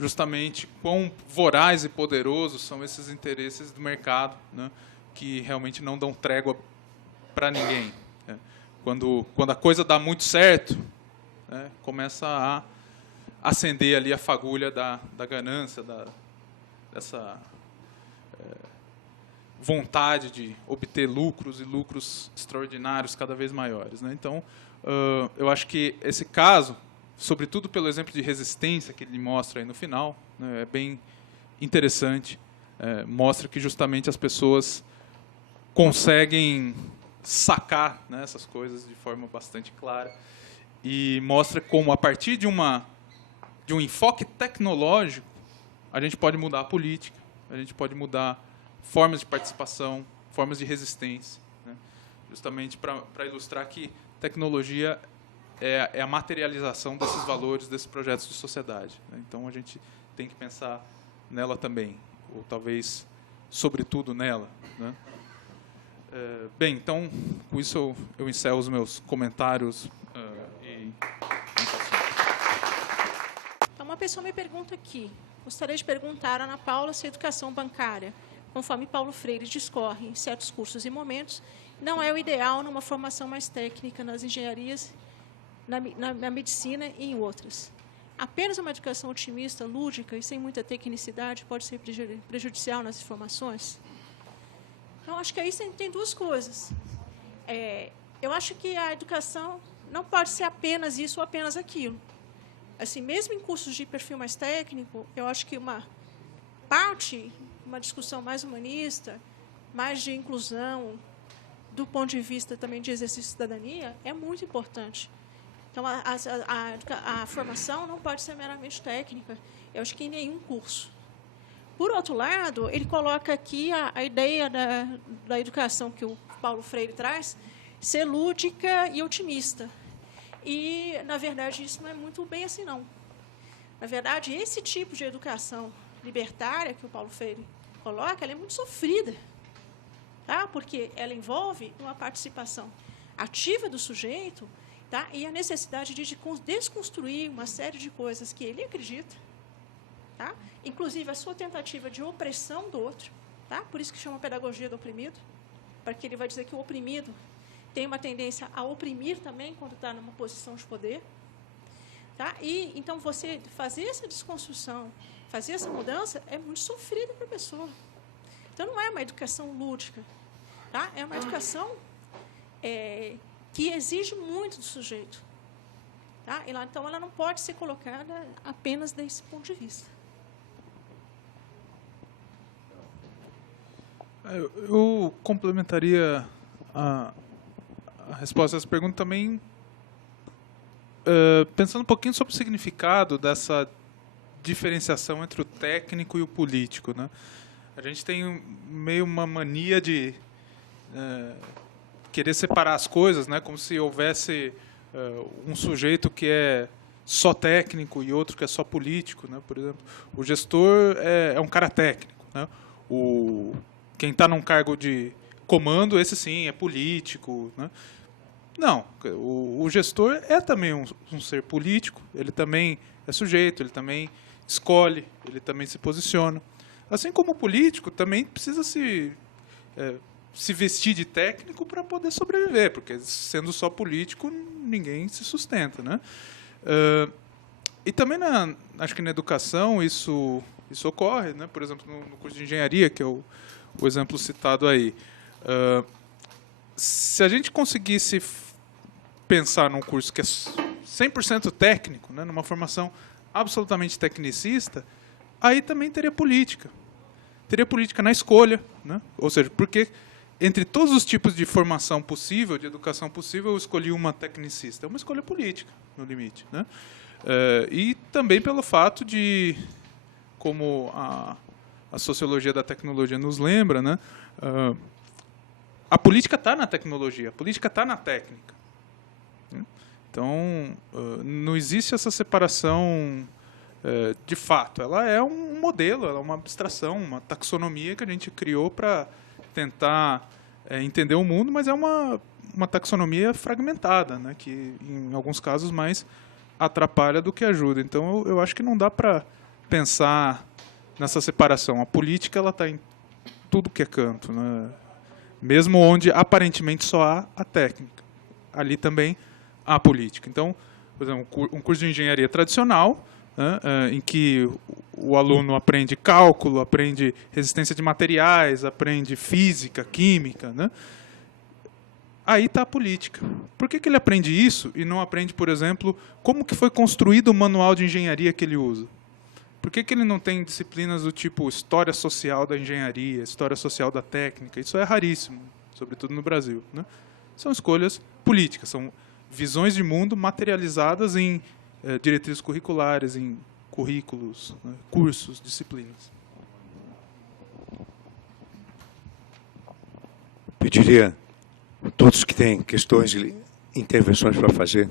justamente quão voraz e poderosos são esses interesses do mercado, né, que realmente não dão trégua para ninguém. Né. Quando a coisa dá muito certo, né, começa a acender ali a fagulha da ganância, dessa vontade de obter lucros e lucros extraordinários cada vez maiores. Né. Então, eu acho que esse caso, sobretudo pelo exemplo de resistência que ele mostra aí no final, né, é bem interessante. Mostra que justamente as pessoas conseguem sacar, né, essas coisas de forma bastante clara e mostra como, a partir de um enfoque tecnológico, a gente pode mudar a política, a gente pode mudar formas de participação, formas de resistência, né, justamente para ilustrar que tecnologia é a materialização desses valores, desses projetos de sociedade. Né? Então, a gente tem que pensar nela também, ou talvez, sobretudo, nela. Né? Bem, então, com isso eu encerro os meus comentários e... Então, uma pessoa me pergunta aqui, gostaria de perguntar a Ana Paula se a educação bancária, conforme Paulo Freire discorre em certos cursos e momentos, não é o ideal numa formação mais técnica nas engenharias, na medicina e em outras. Apenas uma educação otimista, lúdica e sem muita tecnicidade pode ser prejudicial nas formações? Então, acho que aí tem duas coisas. Eu acho que a educação não pode ser apenas isso ou apenas aquilo. Assim, mesmo em cursos de perfil mais técnico, eu acho que uma discussão mais humanista, mais de inclusão, do ponto de vista também de exercício de cidadania, é muito importante. Então, a formação não pode ser meramente técnica, eu acho que em nenhum curso. Por outro lado, ele coloca aqui a ideia da educação que o Paulo Freire traz, ser lúdica e otimista. E, na verdade, isso não é muito bem assim, não. Na verdade, esse tipo de educação libertária que o Paulo Freire coloca, ela é muito sofrida, tá? Porque ela envolve uma participação ativa do sujeito, tá? E a necessidade de desconstruir uma série de coisas que ele acredita, tá? Inclusive a sua tentativa de opressão do outro, tá? Por isso que chama pedagogia do oprimido, porque ele vai dizer que o oprimido tem uma tendência a oprimir também quando está numa posição de poder, tá? E então você fazer essa desconstrução, fazer essa mudança é muito sofrido para a pessoa. Então não é uma educação lúdica, tá? É uma educação que exige muito do sujeito, tá? Então ela não pode ser colocada apenas desse ponto de vista. Eu complementaria a resposta a essa pergunta também pensando um pouquinho sobre o significado dessa diferenciação entre o técnico e o político, né? A gente tem meio uma mania de querer separar as coisas, né? Como se houvesse um sujeito que é só técnico e outro que é só político, né? Por exemplo, o gestor é um cara técnico, né? Quem está num cargo de comando, esse sim, é político, né? Não, o gestor é também um ser político, ele também é sujeito, ele também escolhe, ele também se posiciona. Assim como o político também precisa se vestir de técnico para poder sobreviver, porque sendo só político, ninguém se sustenta, né? E também, acho que na educação isso Isso ocorre, né? Por exemplo, no curso de engenharia, que é o exemplo citado aí. Se a gente conseguisse pensar num curso que é 100% técnico, né, numa formação absolutamente tecnicista, aí também teria política. Teria política na escolha, né? Ou seja, porque entre todos os tipos de formação possível, de educação possível, eu escolhi uma tecnicista. É uma escolha política, no limite, né? E também pelo fato de, como a sociologia da tecnologia nos lembra, né? A política está na tecnologia, a política está na técnica. Então, não existe essa separação de fato. Ela é um modelo, ela é uma abstração, uma taxonomia que a gente criou para tentar entender o mundo, mas é uma taxonomia fragmentada, né, que, em alguns casos, mais atrapalha do que ajuda. Então, eu acho que não dá para pensar nessa separação. A política ela está em tudo que é canto, né? Mesmo onde aparentemente só há a técnica. Ali também há a política. Então, por exemplo, um curso de engenharia tradicional, né, em que o aluno aprende cálculo, aprende resistência de materiais, aprende física, química, né? Aí está a política. Por que ele aprende isso e não aprende, por exemplo, como que foi construído o manual de engenharia que ele usa? Por que ele não tem disciplinas do tipo história social da engenharia, história social da técnica? Isso é raríssimo, sobretudo no Brasil, né? São escolhas políticas, são visões de mundo materializadas em diretrizes curriculares, em currículos, né, cursos, disciplinas. Pediria a todos que têm questões e intervenções para fazer,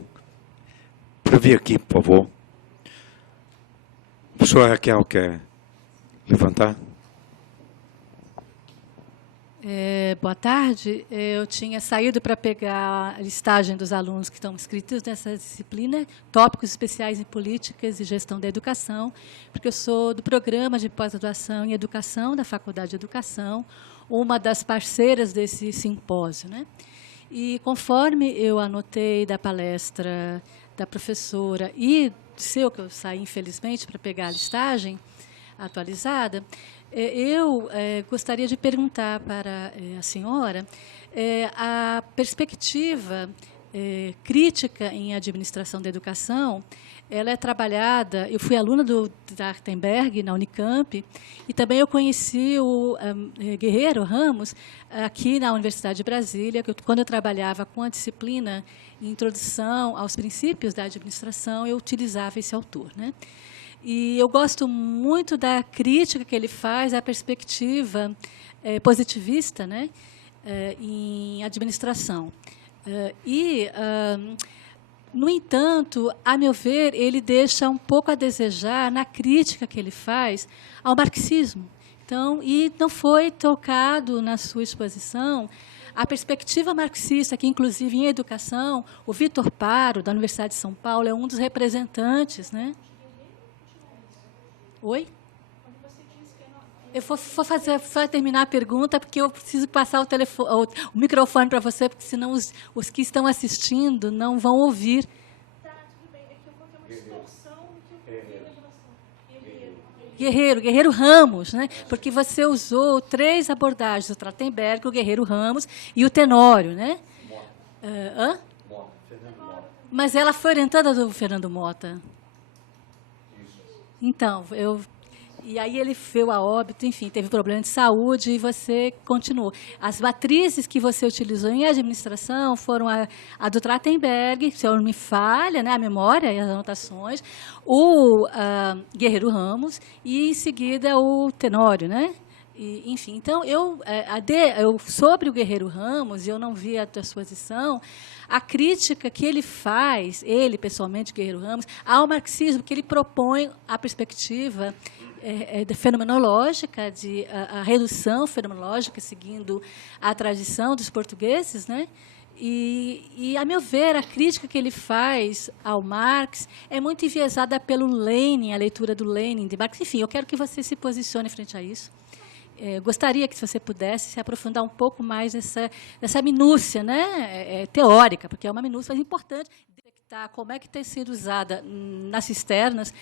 para vir aqui, por favor. A professora Raquel quer levantar? Boa tarde. Eu tinha saído para pegar a listagem dos alunos que estão inscritos nessa disciplina, tópicos especiais em políticas e gestão da educação, porque eu sou do programa de pós-graduação em educação da Faculdade de Educação, uma das parceiras desse simpósio, né? E conforme eu anotei da palestra da professora e seu, que eu saí, infelizmente, para pegar a listagem atualizada, eu gostaria de perguntar para a senhora a perspectiva crítica em administração da educação. Ela é trabalhada, eu fui aluna do Trachtenberg na Unicamp, e também eu conheci o Guerreiro Ramos aqui na Universidade de Brasília, quando eu trabalhava com a disciplina Introdução aos Princípios da Administração, eu utilizava esse autor, né? E eu gosto muito da crítica que ele faz à perspectiva positivista, né, em administração. No entanto, a meu ver, ele deixa um pouco a desejar na crítica que ele faz ao marxismo. Então, e não foi tocado na sua exposição a perspectiva marxista, que, inclusive, em educação, o Vitor Paro, da Universidade de São Paulo, é um dos representantes, né? Oi? Eu vou terminar a pergunta, porque eu preciso passar o microfone para você, porque senão os que estão assistindo não vão ouvir. Tá, tudo bem. É que eu vou ter uma distorção do que eu vi na relação. Guerreiro Ramos, né? Porque você usou 3 abordagens, o Trachtenberg, o Guerreiro Ramos e o Tenório, né? Mas ela foi orientada do Fernando Mota. Então, e aí ele veio a óbito, enfim, teve problema de saúde e você continuou. As matrizes que você utilizou em administração foram a do Trachtenberg, se eu não me falha, né, a memória e as anotações, o Guerreiro Ramos e, em seguida, o Tenório, né? E, enfim, então, sobre o Guerreiro Ramos, eu não vi a tua exposição, a crítica que ele faz, ele, pessoalmente, Guerreiro Ramos, ao marxismo, que ele propõe a perspectiva fenomenológica, a redução fenomenológica, seguindo a tradição dos portugueses, né? E, a meu ver, a crítica que ele faz ao Marx é muito enviesada pelo Lenin, a leitura do Lenin, de Marx. Enfim, eu quero que você se posicione frente a isso. Gostaria que, se você pudesse, se aprofundar um pouco mais nessa minúcia, né, teórica, porque é uma minúcia, mas importante, perguntar como é que tem sido usada nas cisternas,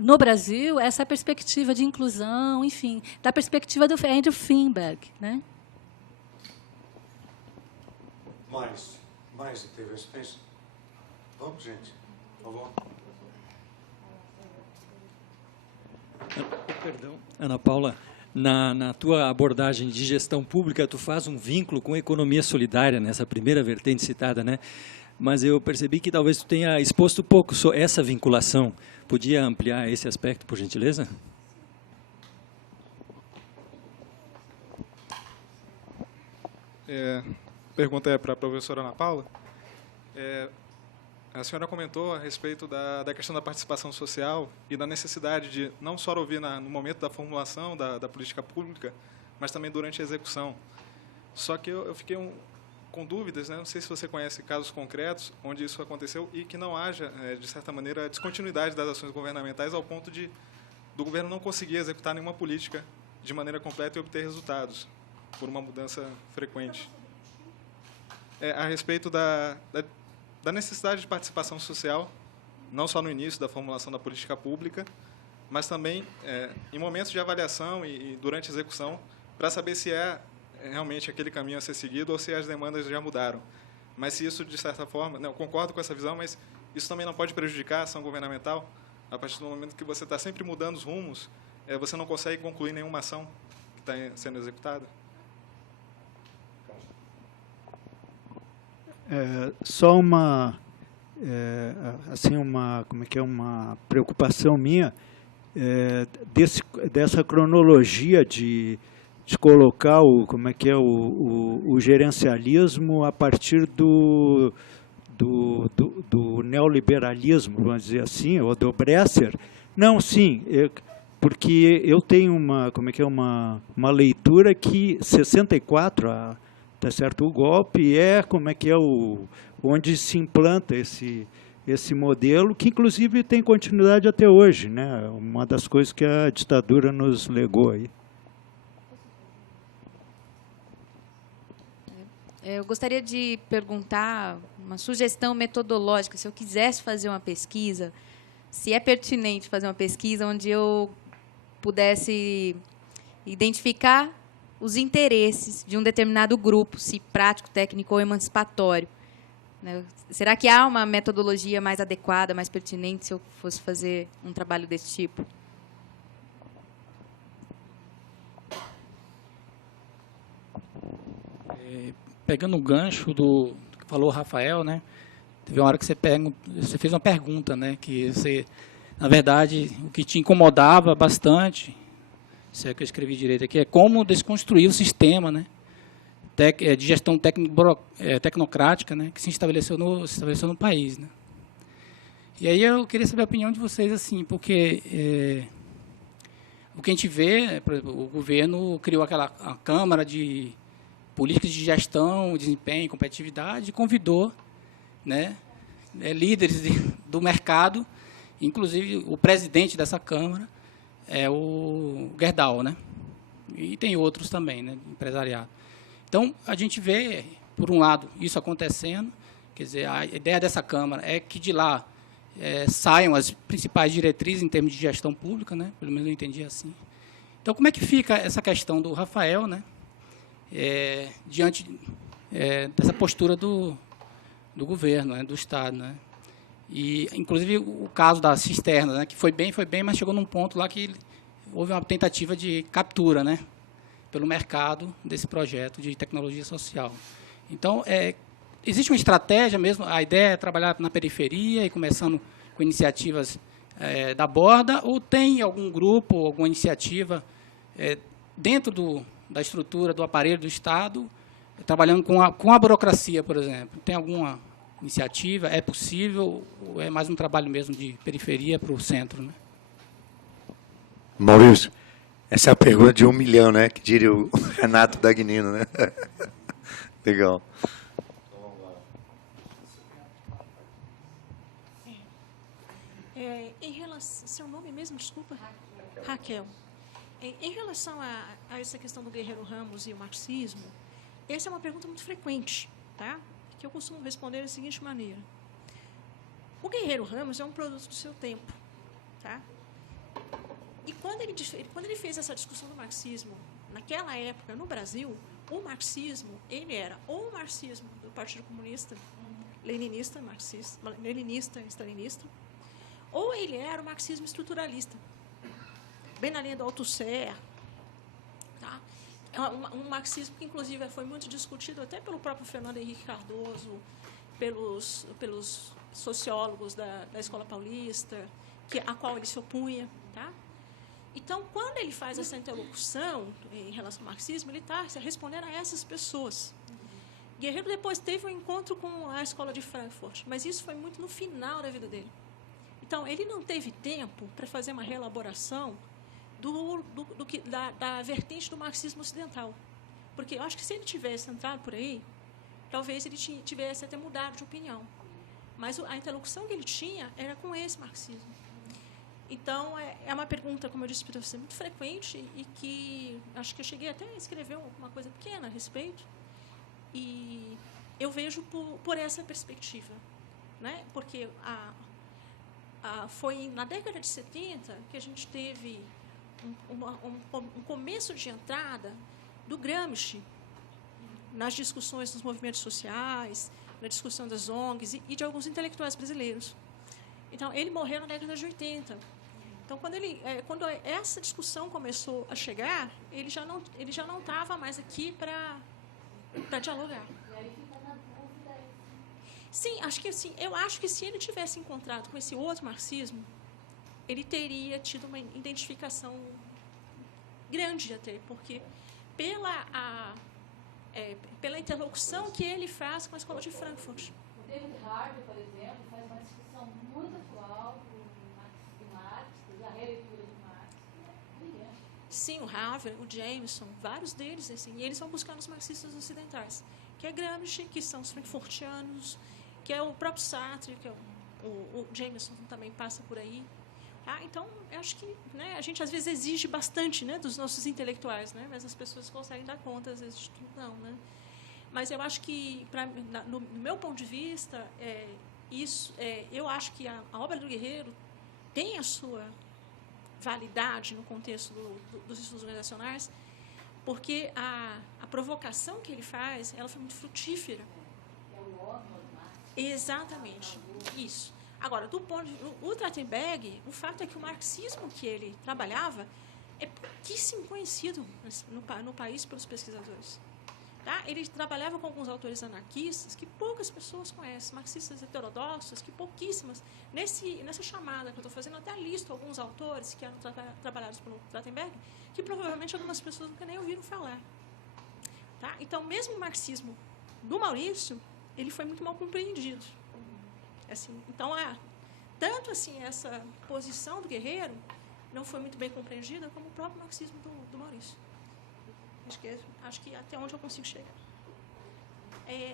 no Brasil, essa perspectiva de inclusão, enfim, da perspectiva do Andrew Finberg, né? Mais intervenções? Vamos, gente, por favor. Perdão, Ana Paula, na tua abordagem de gestão pública, tu faz um vínculo com a economia solidária, nessa primeira vertente citada, né? Mas eu percebi que talvez tu tenha exposto pouco sobre essa vinculação. Podia ampliar esse aspecto, por gentileza? Pergunta é para a professora Ana Paula. A senhora comentou a respeito da questão da participação social e da necessidade de não só ouvir no momento da formulação da política pública, mas também durante a execução. Só que eu fiquei com dúvidas, né? Não sei se você conhece casos concretos onde isso aconteceu e que não haja, de certa maneira, descontinuidade das ações governamentais ao ponto do governo não conseguir executar nenhuma política de maneira completa e obter resultados por uma mudança frequente. A respeito da necessidade de participação social, não só no início da formulação da política pública, mas também em momentos de avaliação e durante a execução, para saber se é realmente aquele caminho a ser seguido ou se as demandas já mudaram. Mas se isso, de certa forma, eu concordo com essa visão, mas isso também não pode prejudicar a ação governamental. A partir do momento que você está sempre mudando os rumos, você não consegue concluir nenhuma ação que está sendo executada. Só uma preocupação minha dessa cronologia de colocar o gerencialismo a partir do neoliberalismo, vamos dizer assim, ou do Bresser. Não, sim, porque eu tenho uma leitura que 64 tá certo, o golpe onde se implanta esse modelo, que inclusive tem continuidade até hoje, né? Uma das coisas que a ditadura nos legou aí. Eu gostaria de perguntar uma sugestão metodológica, se eu quisesse fazer uma pesquisa, se é pertinente fazer uma pesquisa onde eu pudesse identificar os interesses de um determinado grupo, se prático, técnico ou emancipatório. Será que há uma metodologia mais adequada, mais pertinente, se eu fosse fazer um trabalho desse tipo? Pegando o gancho do que falou o Rafael, né? Teve uma hora que você fez uma pergunta, né? Que você, na verdade, o que te incomodava bastante, se é que eu escrevi direito aqui, é como desconstruir o sistema, né? De gestão tecnocrática, né? Que se estabeleceu no país, né? E aí eu queria saber a opinião de vocês, assim, porque o que a gente vê, por exemplo, o governo criou a Câmara de Políticas de Gestão, Desempenho e Competitividade, e convidou, né, líderes do mercado, inclusive o presidente dessa Câmara é o Gerdau, né? E tem outros também, né, empresariado. Então, a gente vê, por um lado, isso acontecendo, quer dizer, a ideia dessa Câmara é que de lá saiam as principais diretrizes em termos de gestão pública, né? Pelo menos eu entendi assim. Então, como é que fica essa questão do Rafael, né? Diante dessa postura do governo, né? Do Estado, né? E, inclusive, o caso da cisterna, né? Que foi bem, mas chegou num ponto lá que houve uma tentativa de captura, né? Pelo mercado desse projeto de tecnologia social. Então, existe uma estratégia mesmo, a ideia é trabalhar na periferia e começando com iniciativas da borda, ou tem algum grupo, alguma iniciativa dentro da estrutura, do aparelho do Estado, trabalhando com a burocracia, por exemplo? Tem alguma iniciativa? É possível? Ou é mais um trabalho mesmo de periferia para o centro, né? Maurício, essa é a pergunta de 1 milhão, né? Que diria o Renato Dagnino, né? Legal. Em relação, seu nome mesmo, desculpa? Raquel. Em relação a essa questão do Guerreiro Ramos e o marxismo, essa é uma pergunta muito frequente, tá? Que eu costumo responder da seguinte maneira. O Guerreiro Ramos é um produto do seu tempo. Tá? E quando ele fez essa discussão do marxismo, naquela época, no Brasil, o marxismo, ele era ou o marxismo do Partido Comunista, leninista, marxista, leninista, stalinista, ou ele era o marxismo estruturalista, bem na linha do Althusser. Tá? É um marxismo que, inclusive, foi muito discutido até pelo próprio Fernando Henrique Cardoso, pelos sociólogos da Escola Paulista, a qual ele se opunha. Tá? Então, quando ele faz essa interlocução em relação ao marxismo, ele está respondendo a essas pessoas. Guerreiro depois teve um encontro com a Escola de Frankfurt, mas isso foi muito no final da vida dele. Então, ele não teve tempo para fazer uma reelaboração da vertente do marxismo ocidental. Porque eu acho que se ele tivesse entrado por aí, talvez ele tivesse até mudado de opinião. Mas a interlocução que ele tinha era com esse marxismo. Então, é uma pergunta, como eu disse para você, muito frequente e que acho que eu cheguei até a escrever uma coisa pequena a respeito. E eu vejo por essa perspectiva. Né? Porque foi na década de 70 que a gente teve um começo de entrada do Gramsci nas discussões dos movimentos sociais, na discussão das ONGs e de alguns intelectuais brasileiros. Então, ele morreu na década de 80. Então, quando essa discussão começou a chegar, ele já não estava mais aqui para dialogar. Sim, eu acho que se ele tivesse encontrado com esse outro marxismo, ele teria tido uma identificação grande até, porque pela interlocução que ele faz com a Escola de Frankfurt. O David Harvey, por exemplo, faz uma discussão muito atual do Marx, da releitura de Marx, brilhante. Sim, o Harvey, o Jameson, vários deles, assim, e eles vão buscar nos marxistas ocidentais, que é Gramsci, que são os frankfurtianos, que é o próprio Sartre, que é o Jameson também passa por aí. Ah, então, eu acho que, né, a gente às vezes exige bastante, né, dos nossos intelectuais, né, mas as pessoas conseguem dar conta, às vezes, de tudo não. Né? Mas eu acho que, no meu ponto de vista, eu acho que a obra do Guerreiro tem a sua validade no contexto dos estudos organizacionais, porque a provocação que ele faz, ela foi muito frutífera. É o órgão do Marx. Exatamente, isso. Agora, o Trachtenberg, o fato é que o marxismo que ele trabalhava é pouquíssimo conhecido no país pelos pesquisadores. Tá? Ele trabalhava com alguns autores anarquistas que poucas pessoas conhecem, marxistas heterodoxos, que pouquíssimas. Nessa chamada que eu estou fazendo, eu até listo alguns autores que eram trabalhados pelo Trachtenberg, que provavelmente algumas pessoas nunca nem ouviram falar. Tá? Então, mesmo o marxismo do Maurício, ele foi muito mal compreendido. Assim, então, tanto assim, essa posição do Guerreiro não foi muito bem compreendida como o próprio marxismo do Maurício. Acho que até onde eu consigo chegar.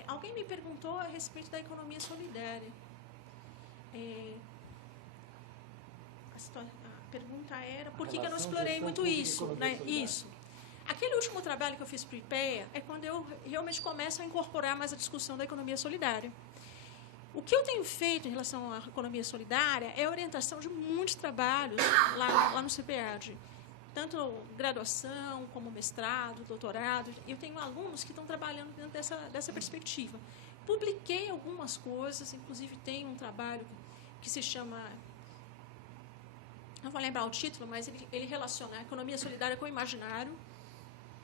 Alguém me perguntou a respeito da economia solidária. A pergunta era por que eu não explorei muito isso. Né? Isso. Aquele último trabalho que eu fiz para o IPEA é quando eu realmente começo a incorporar mais a discussão da economia solidária. O que eu tenho feito em relação à economia solidária é a orientação de muitos trabalhos lá no CPAD, tanto graduação, como mestrado, doutorado. Eu tenho alunos que estão trabalhando dentro dessa perspectiva. Publiquei algumas coisas, inclusive tem um trabalho que se chama... Não vou lembrar o título, mas ele relaciona a economia solidária com o imaginário,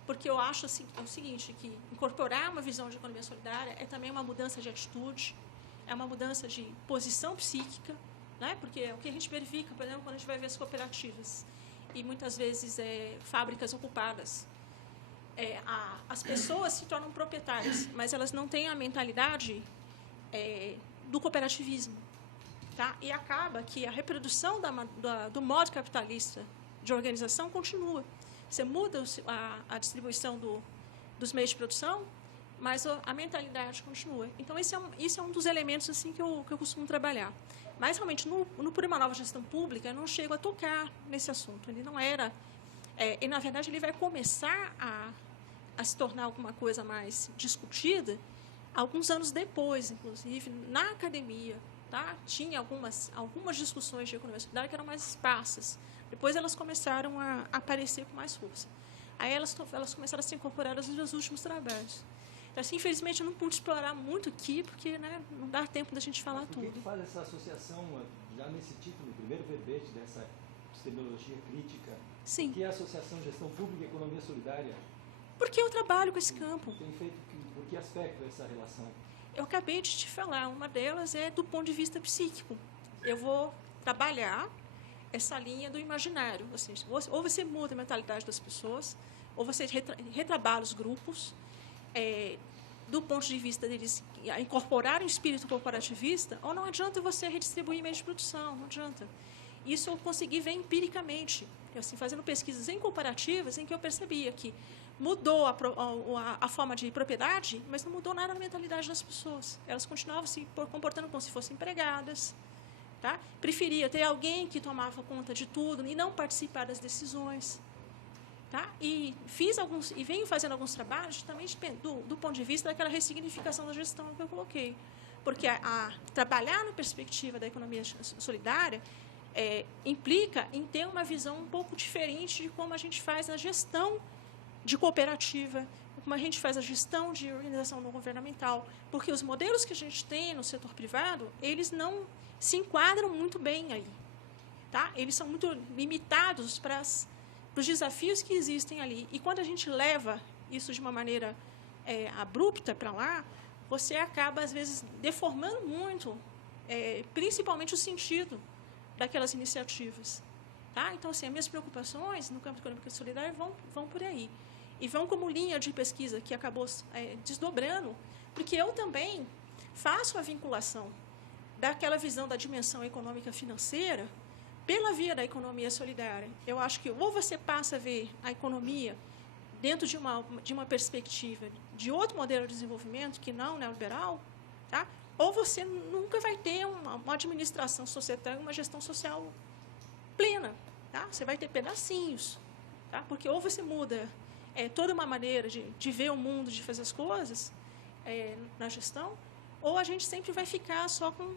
porque eu acho assim, o seguinte, que incorporar uma visão de economia solidária é também uma mudança de atitude, é uma mudança de posição psíquica, né? Porque é o que a gente verifica, por exemplo, quando a gente vai ver as cooperativas e muitas vezes fábricas ocupadas. As pessoas se tornam proprietárias, mas elas não têm a mentalidade do cooperativismo. Tá? E acaba que a reprodução do modo capitalista de organização continua. Você muda a distribuição dos meios de produção, mas a mentalidade continua. Então, esse é um dos elementos assim, que eu costumo trabalhar. Mas, realmente, no Por uma Nova Gestão Pública, eu não chego a tocar nesse assunto. Ele não era... e, na verdade, ele vai começar a se tornar alguma coisa mais discutida alguns anos depois, inclusive, na academia, tá? Tinha algumas discussões de economia solidária que eram mais esparsas. Depois elas começaram a aparecer com mais força. Aí elas começaram a ser incorporadas nos últimos trabalhos. Então, assim, infelizmente, eu não pude explorar muito aqui, porque, né, não dá tempo da gente falar tudo. Por que faz essa associação, já nesse título, no primeiro verbete dessa epistemologia crítica? Sim. O que é a associação gestão pública e economia solidária? Porque eu trabalho com esse campo. Tem feito por que aspecto essa relação? Eu acabei de te falar, uma delas é do ponto de vista psíquico. Eu vou trabalhar essa linha do imaginário. Assim, ou você muda a mentalidade das pessoas, ou você retrabalha os grupos, do ponto de vista deles incorporar um espírito corporativista, ou não adianta você redistribuir meios de produção, não adianta. Isso eu consegui ver empiricamente, assim, fazendo pesquisas em comparativas, em que eu percebia que mudou a forma de propriedade, mas não mudou nada na mentalidade das pessoas. Elas continuavam se comportando como se fossem empregadas. Tá? Preferia ter alguém que tomava conta de tudo e não participar das decisões. Tá? E venho fazendo alguns trabalhos também do ponto de vista daquela ressignificação da gestão que eu coloquei. Porque trabalhar na perspectiva da economia solidária implica em ter uma visão um pouco diferente de como a gente faz a gestão de cooperativa, como a gente faz a gestão de organização não governamental, porque os modelos que a gente tem no setor privado, eles não se enquadram muito bem aí. Tá? Eles são muito limitados para os desafios que existem ali. E quando a gente leva isso de uma maneira abrupta para lá, você acaba, às vezes, deformando muito, principalmente o sentido daquelas iniciativas. Tá? Então, assim, as minhas preocupações no campo econômico solidário vão por aí. E vão como linha de pesquisa que acabou desdobrando, porque eu também faço a vinculação daquela visão da dimensão econômica financeira pela via da economia solidária. Eu acho que ou você passa a ver a economia dentro de uma perspectiva de outro modelo de desenvolvimento que não neoliberal, tá? Ou você nunca vai ter uma administração societária, uma gestão social plena. Tá? Você vai ter pedacinhos. Tá? Porque ou você muda toda uma maneira de ver o mundo, de fazer as coisas na gestão, ou a gente sempre vai ficar só com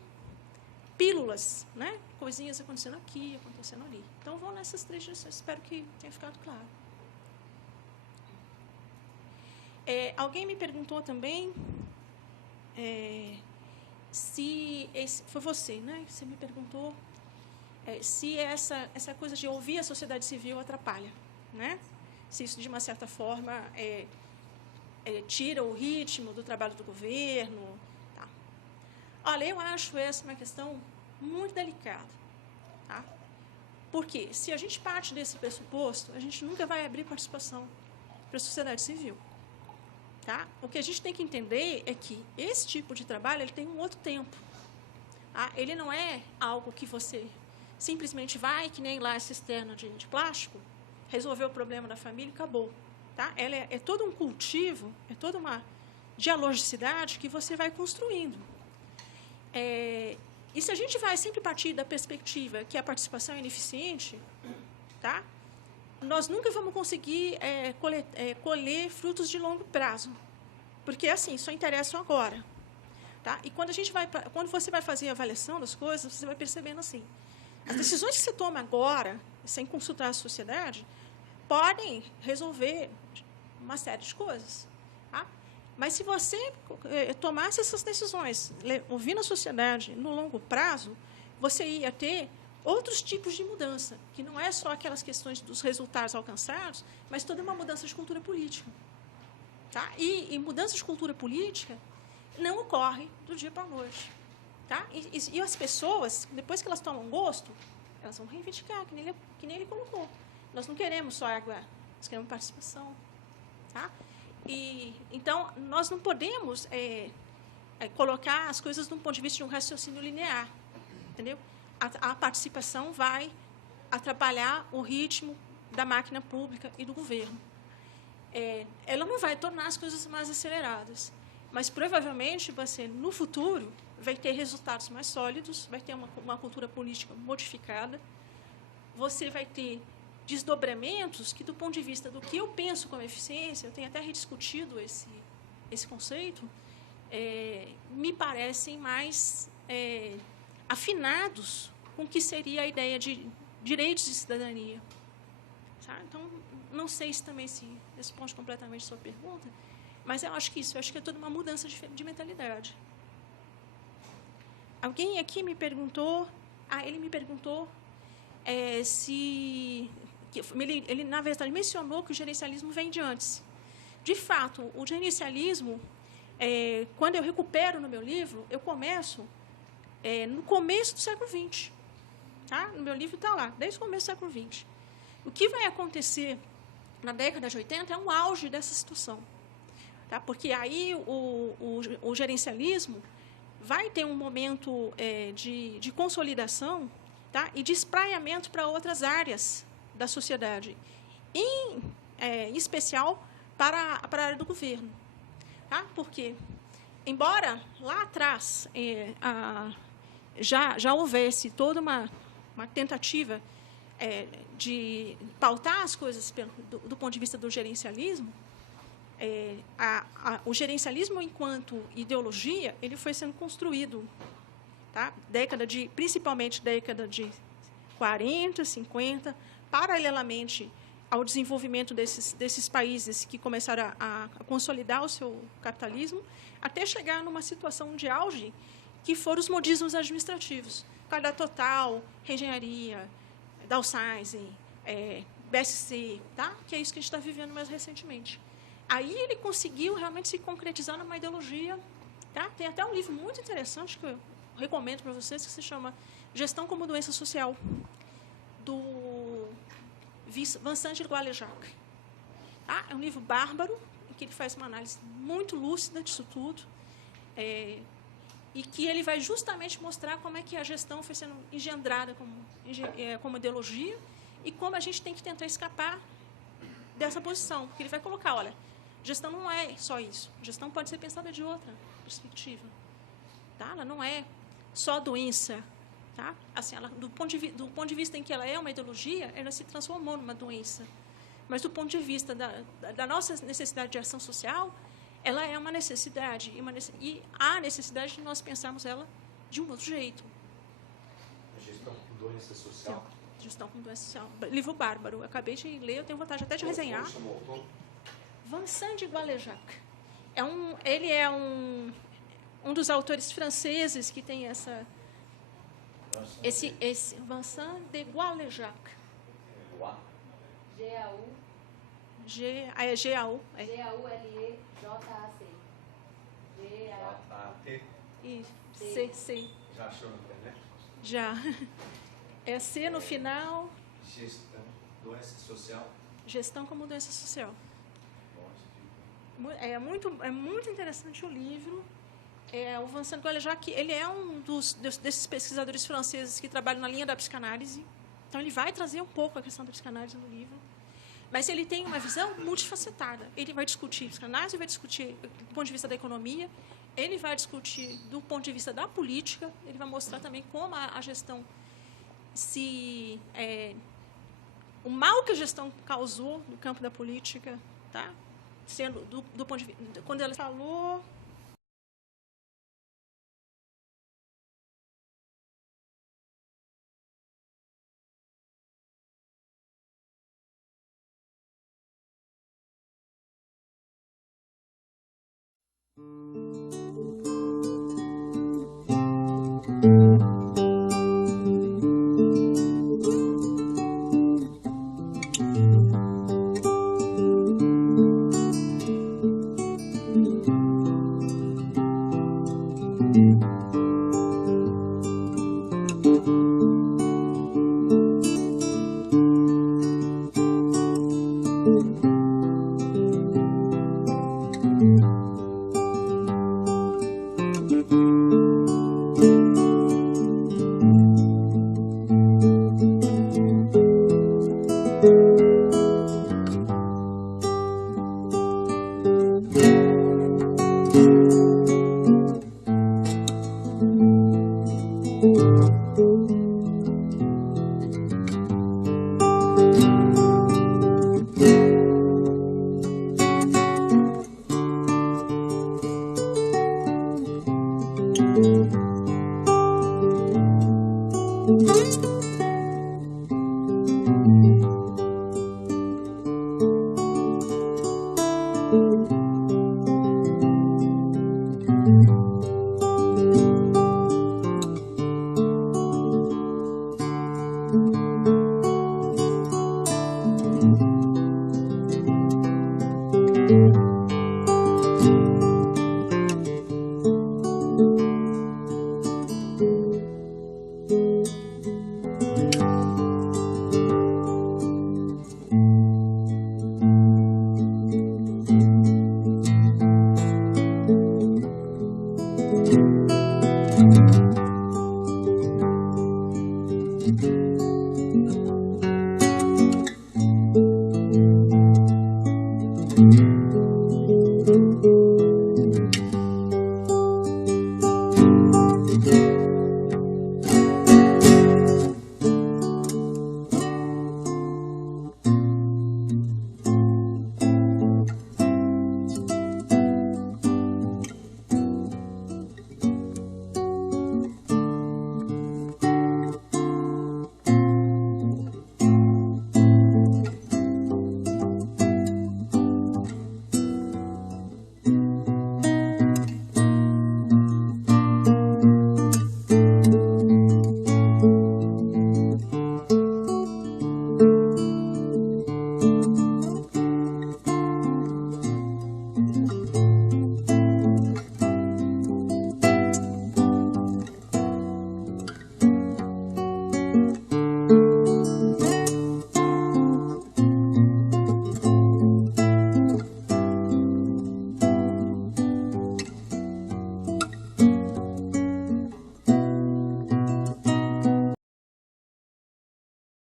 pílulas, né? Coisinhas acontecendo aqui, acontecendo ali. Então, vou nessas três direções. Espero que tenha ficado claro. Alguém me perguntou também se... foi você, né? Você me perguntou se essa coisa de ouvir a sociedade civil atrapalha, né? Se isso, de uma certa forma, tira o ritmo do trabalho do governo. Tá. Olha, eu acho essa uma questão muito delicada. Tá? Porque, se a gente parte desse pressuposto, a gente nunca vai abrir participação para a sociedade civil. Tá? O que a gente tem que entender é que esse tipo de trabalho ele tem um outro tempo. Tá? Ele não é algo que você simplesmente vai, que nem lá a cisterna de plástico, resolver o problema da família e acabou. Tá? Ela é todo um cultivo, é toda uma dialogicidade que você vai construindo. E se a gente vai sempre partir da perspectiva que a participação é ineficiente, tá? Nós nunca vamos conseguir colher frutos de longo prazo. Porque, assim, só interessam agora. Tá? E quando você vai fazer a avaliação das coisas, você vai percebendo assim, as decisões que você toma agora, sem consultar a sociedade, podem resolver uma série de coisas. Tá? Mas se você tomasse essas decisões, ouvindo a sociedade no longo prazo, você ia ter outros tipos de mudança, que não é só aquelas questões dos resultados alcançados, mas toda uma mudança de cultura política. Tá? E mudança de cultura política não ocorre do dia para a noite. Tá? E as pessoas, depois que elas tomam gosto, elas vão reivindicar, que nem ele colocou. Nós não queremos só água, nós queremos participação. Tá? Então, nós não podemos colocar as coisas de um ponto de vista de um raciocínio linear. Entendeu? A participação vai atrapalhar o ritmo da máquina pública e do governo. Ela não vai tornar as coisas mais aceleradas, mas provavelmente você, no futuro, vai ter resultados mais sólidos, vai ter uma cultura política modificada, você vai ter desdobramentos que, do ponto de vista do que eu penso como eficiência, eu tenho até rediscutido esse conceito, me parecem mais afinados com o que seria a ideia de direitos de cidadania. Sabe? Então, não sei se também se responde completamente a sua pergunta, mas eu acho que isso, eu acho que é toda uma mudança de mentalidade. Alguém aqui me perguntou, ele me perguntou ele, na verdade, mencionou que o gerencialismo vem de antes. De fato, o gerencialismo, quando eu recupero no meu livro, eu começo no começo do século XX. Tá? No meu livro está lá, desde o começo do século XX. O que vai acontecer na década de 80 é um auge dessa situação. Tá? Porque aí o gerencialismo vai ter um momento de consolidação, tá? E de espraiamento para outras áreas da sociedade, em especial para a área do governo. Tá? Porque, embora lá atrás já houvesse toda uma tentativa de pautar as coisas do ponto de vista do gerencialismo, o gerencialismo, enquanto ideologia, ele foi sendo construído, tá? Principalmente década de 40, 50, paralelamente ao desenvolvimento desses países que começaram a consolidar o seu capitalismo, até chegar numa situação de auge, que foram os modismos administrativos. Cada Total, Reengenharia, Downsizing, BSC, tá? Que é isso que a gente está vivendo mais recentemente. Aí ele conseguiu realmente se concretizar numa ideologia. Tá? Tem até um livro muito interessante que eu recomendo para vocês, que se chama Gestão como Doença Social, do Vincent de Gualejac. Tá? É um livro bárbaro, em que ele faz uma análise muito lúcida disso tudo, e que ele vai justamente mostrar como é que a gestão foi sendo engendrada como ideologia e como a gente tem que tentar escapar dessa posição. Porque ele vai colocar, olha, gestão não é só isso. Gestão pode ser pensada de outra perspectiva. Tá? Ela não é só doença. Tá? Assim, do ponto de vista em que ela é uma ideologia, ela se transformou numa doença. Mas, do ponto de vista da nossa necessidade de ação social, ela é uma necessidade. E há necessidade de nós pensarmos ela de um outro jeito. Gestão com doença social. Gestão com doença social. Livro bárbaro. Eu acabei de ler, eu tenho vontade até de resenhar. Vincent de Gualejac. Ele é um dos autores franceses que tem esse Vincent de Gualejac. G-A-U. G-A-U. G-A-U-L-E-J-A-C. J-A-T. E C. Já achou na internet? Já. É C no final. Gestão, doença social. Gestão como doença social. É muito interessante o livro. O Vincent de Gualejac, ele é um desses pesquisadores franceses que trabalham na linha da psicanálise. Então, ele vai trazer um pouco a questão da psicanálise no livro. Mas ele tem uma visão multifacetada. Ele vai discutir psicanálise, vai discutir do ponto de vista da economia, ele vai discutir do ponto de vista da política, ele vai mostrar também como a gestão o mal que a gestão causou no campo da política, tá? Sendo do ponto de vista, quando ela falou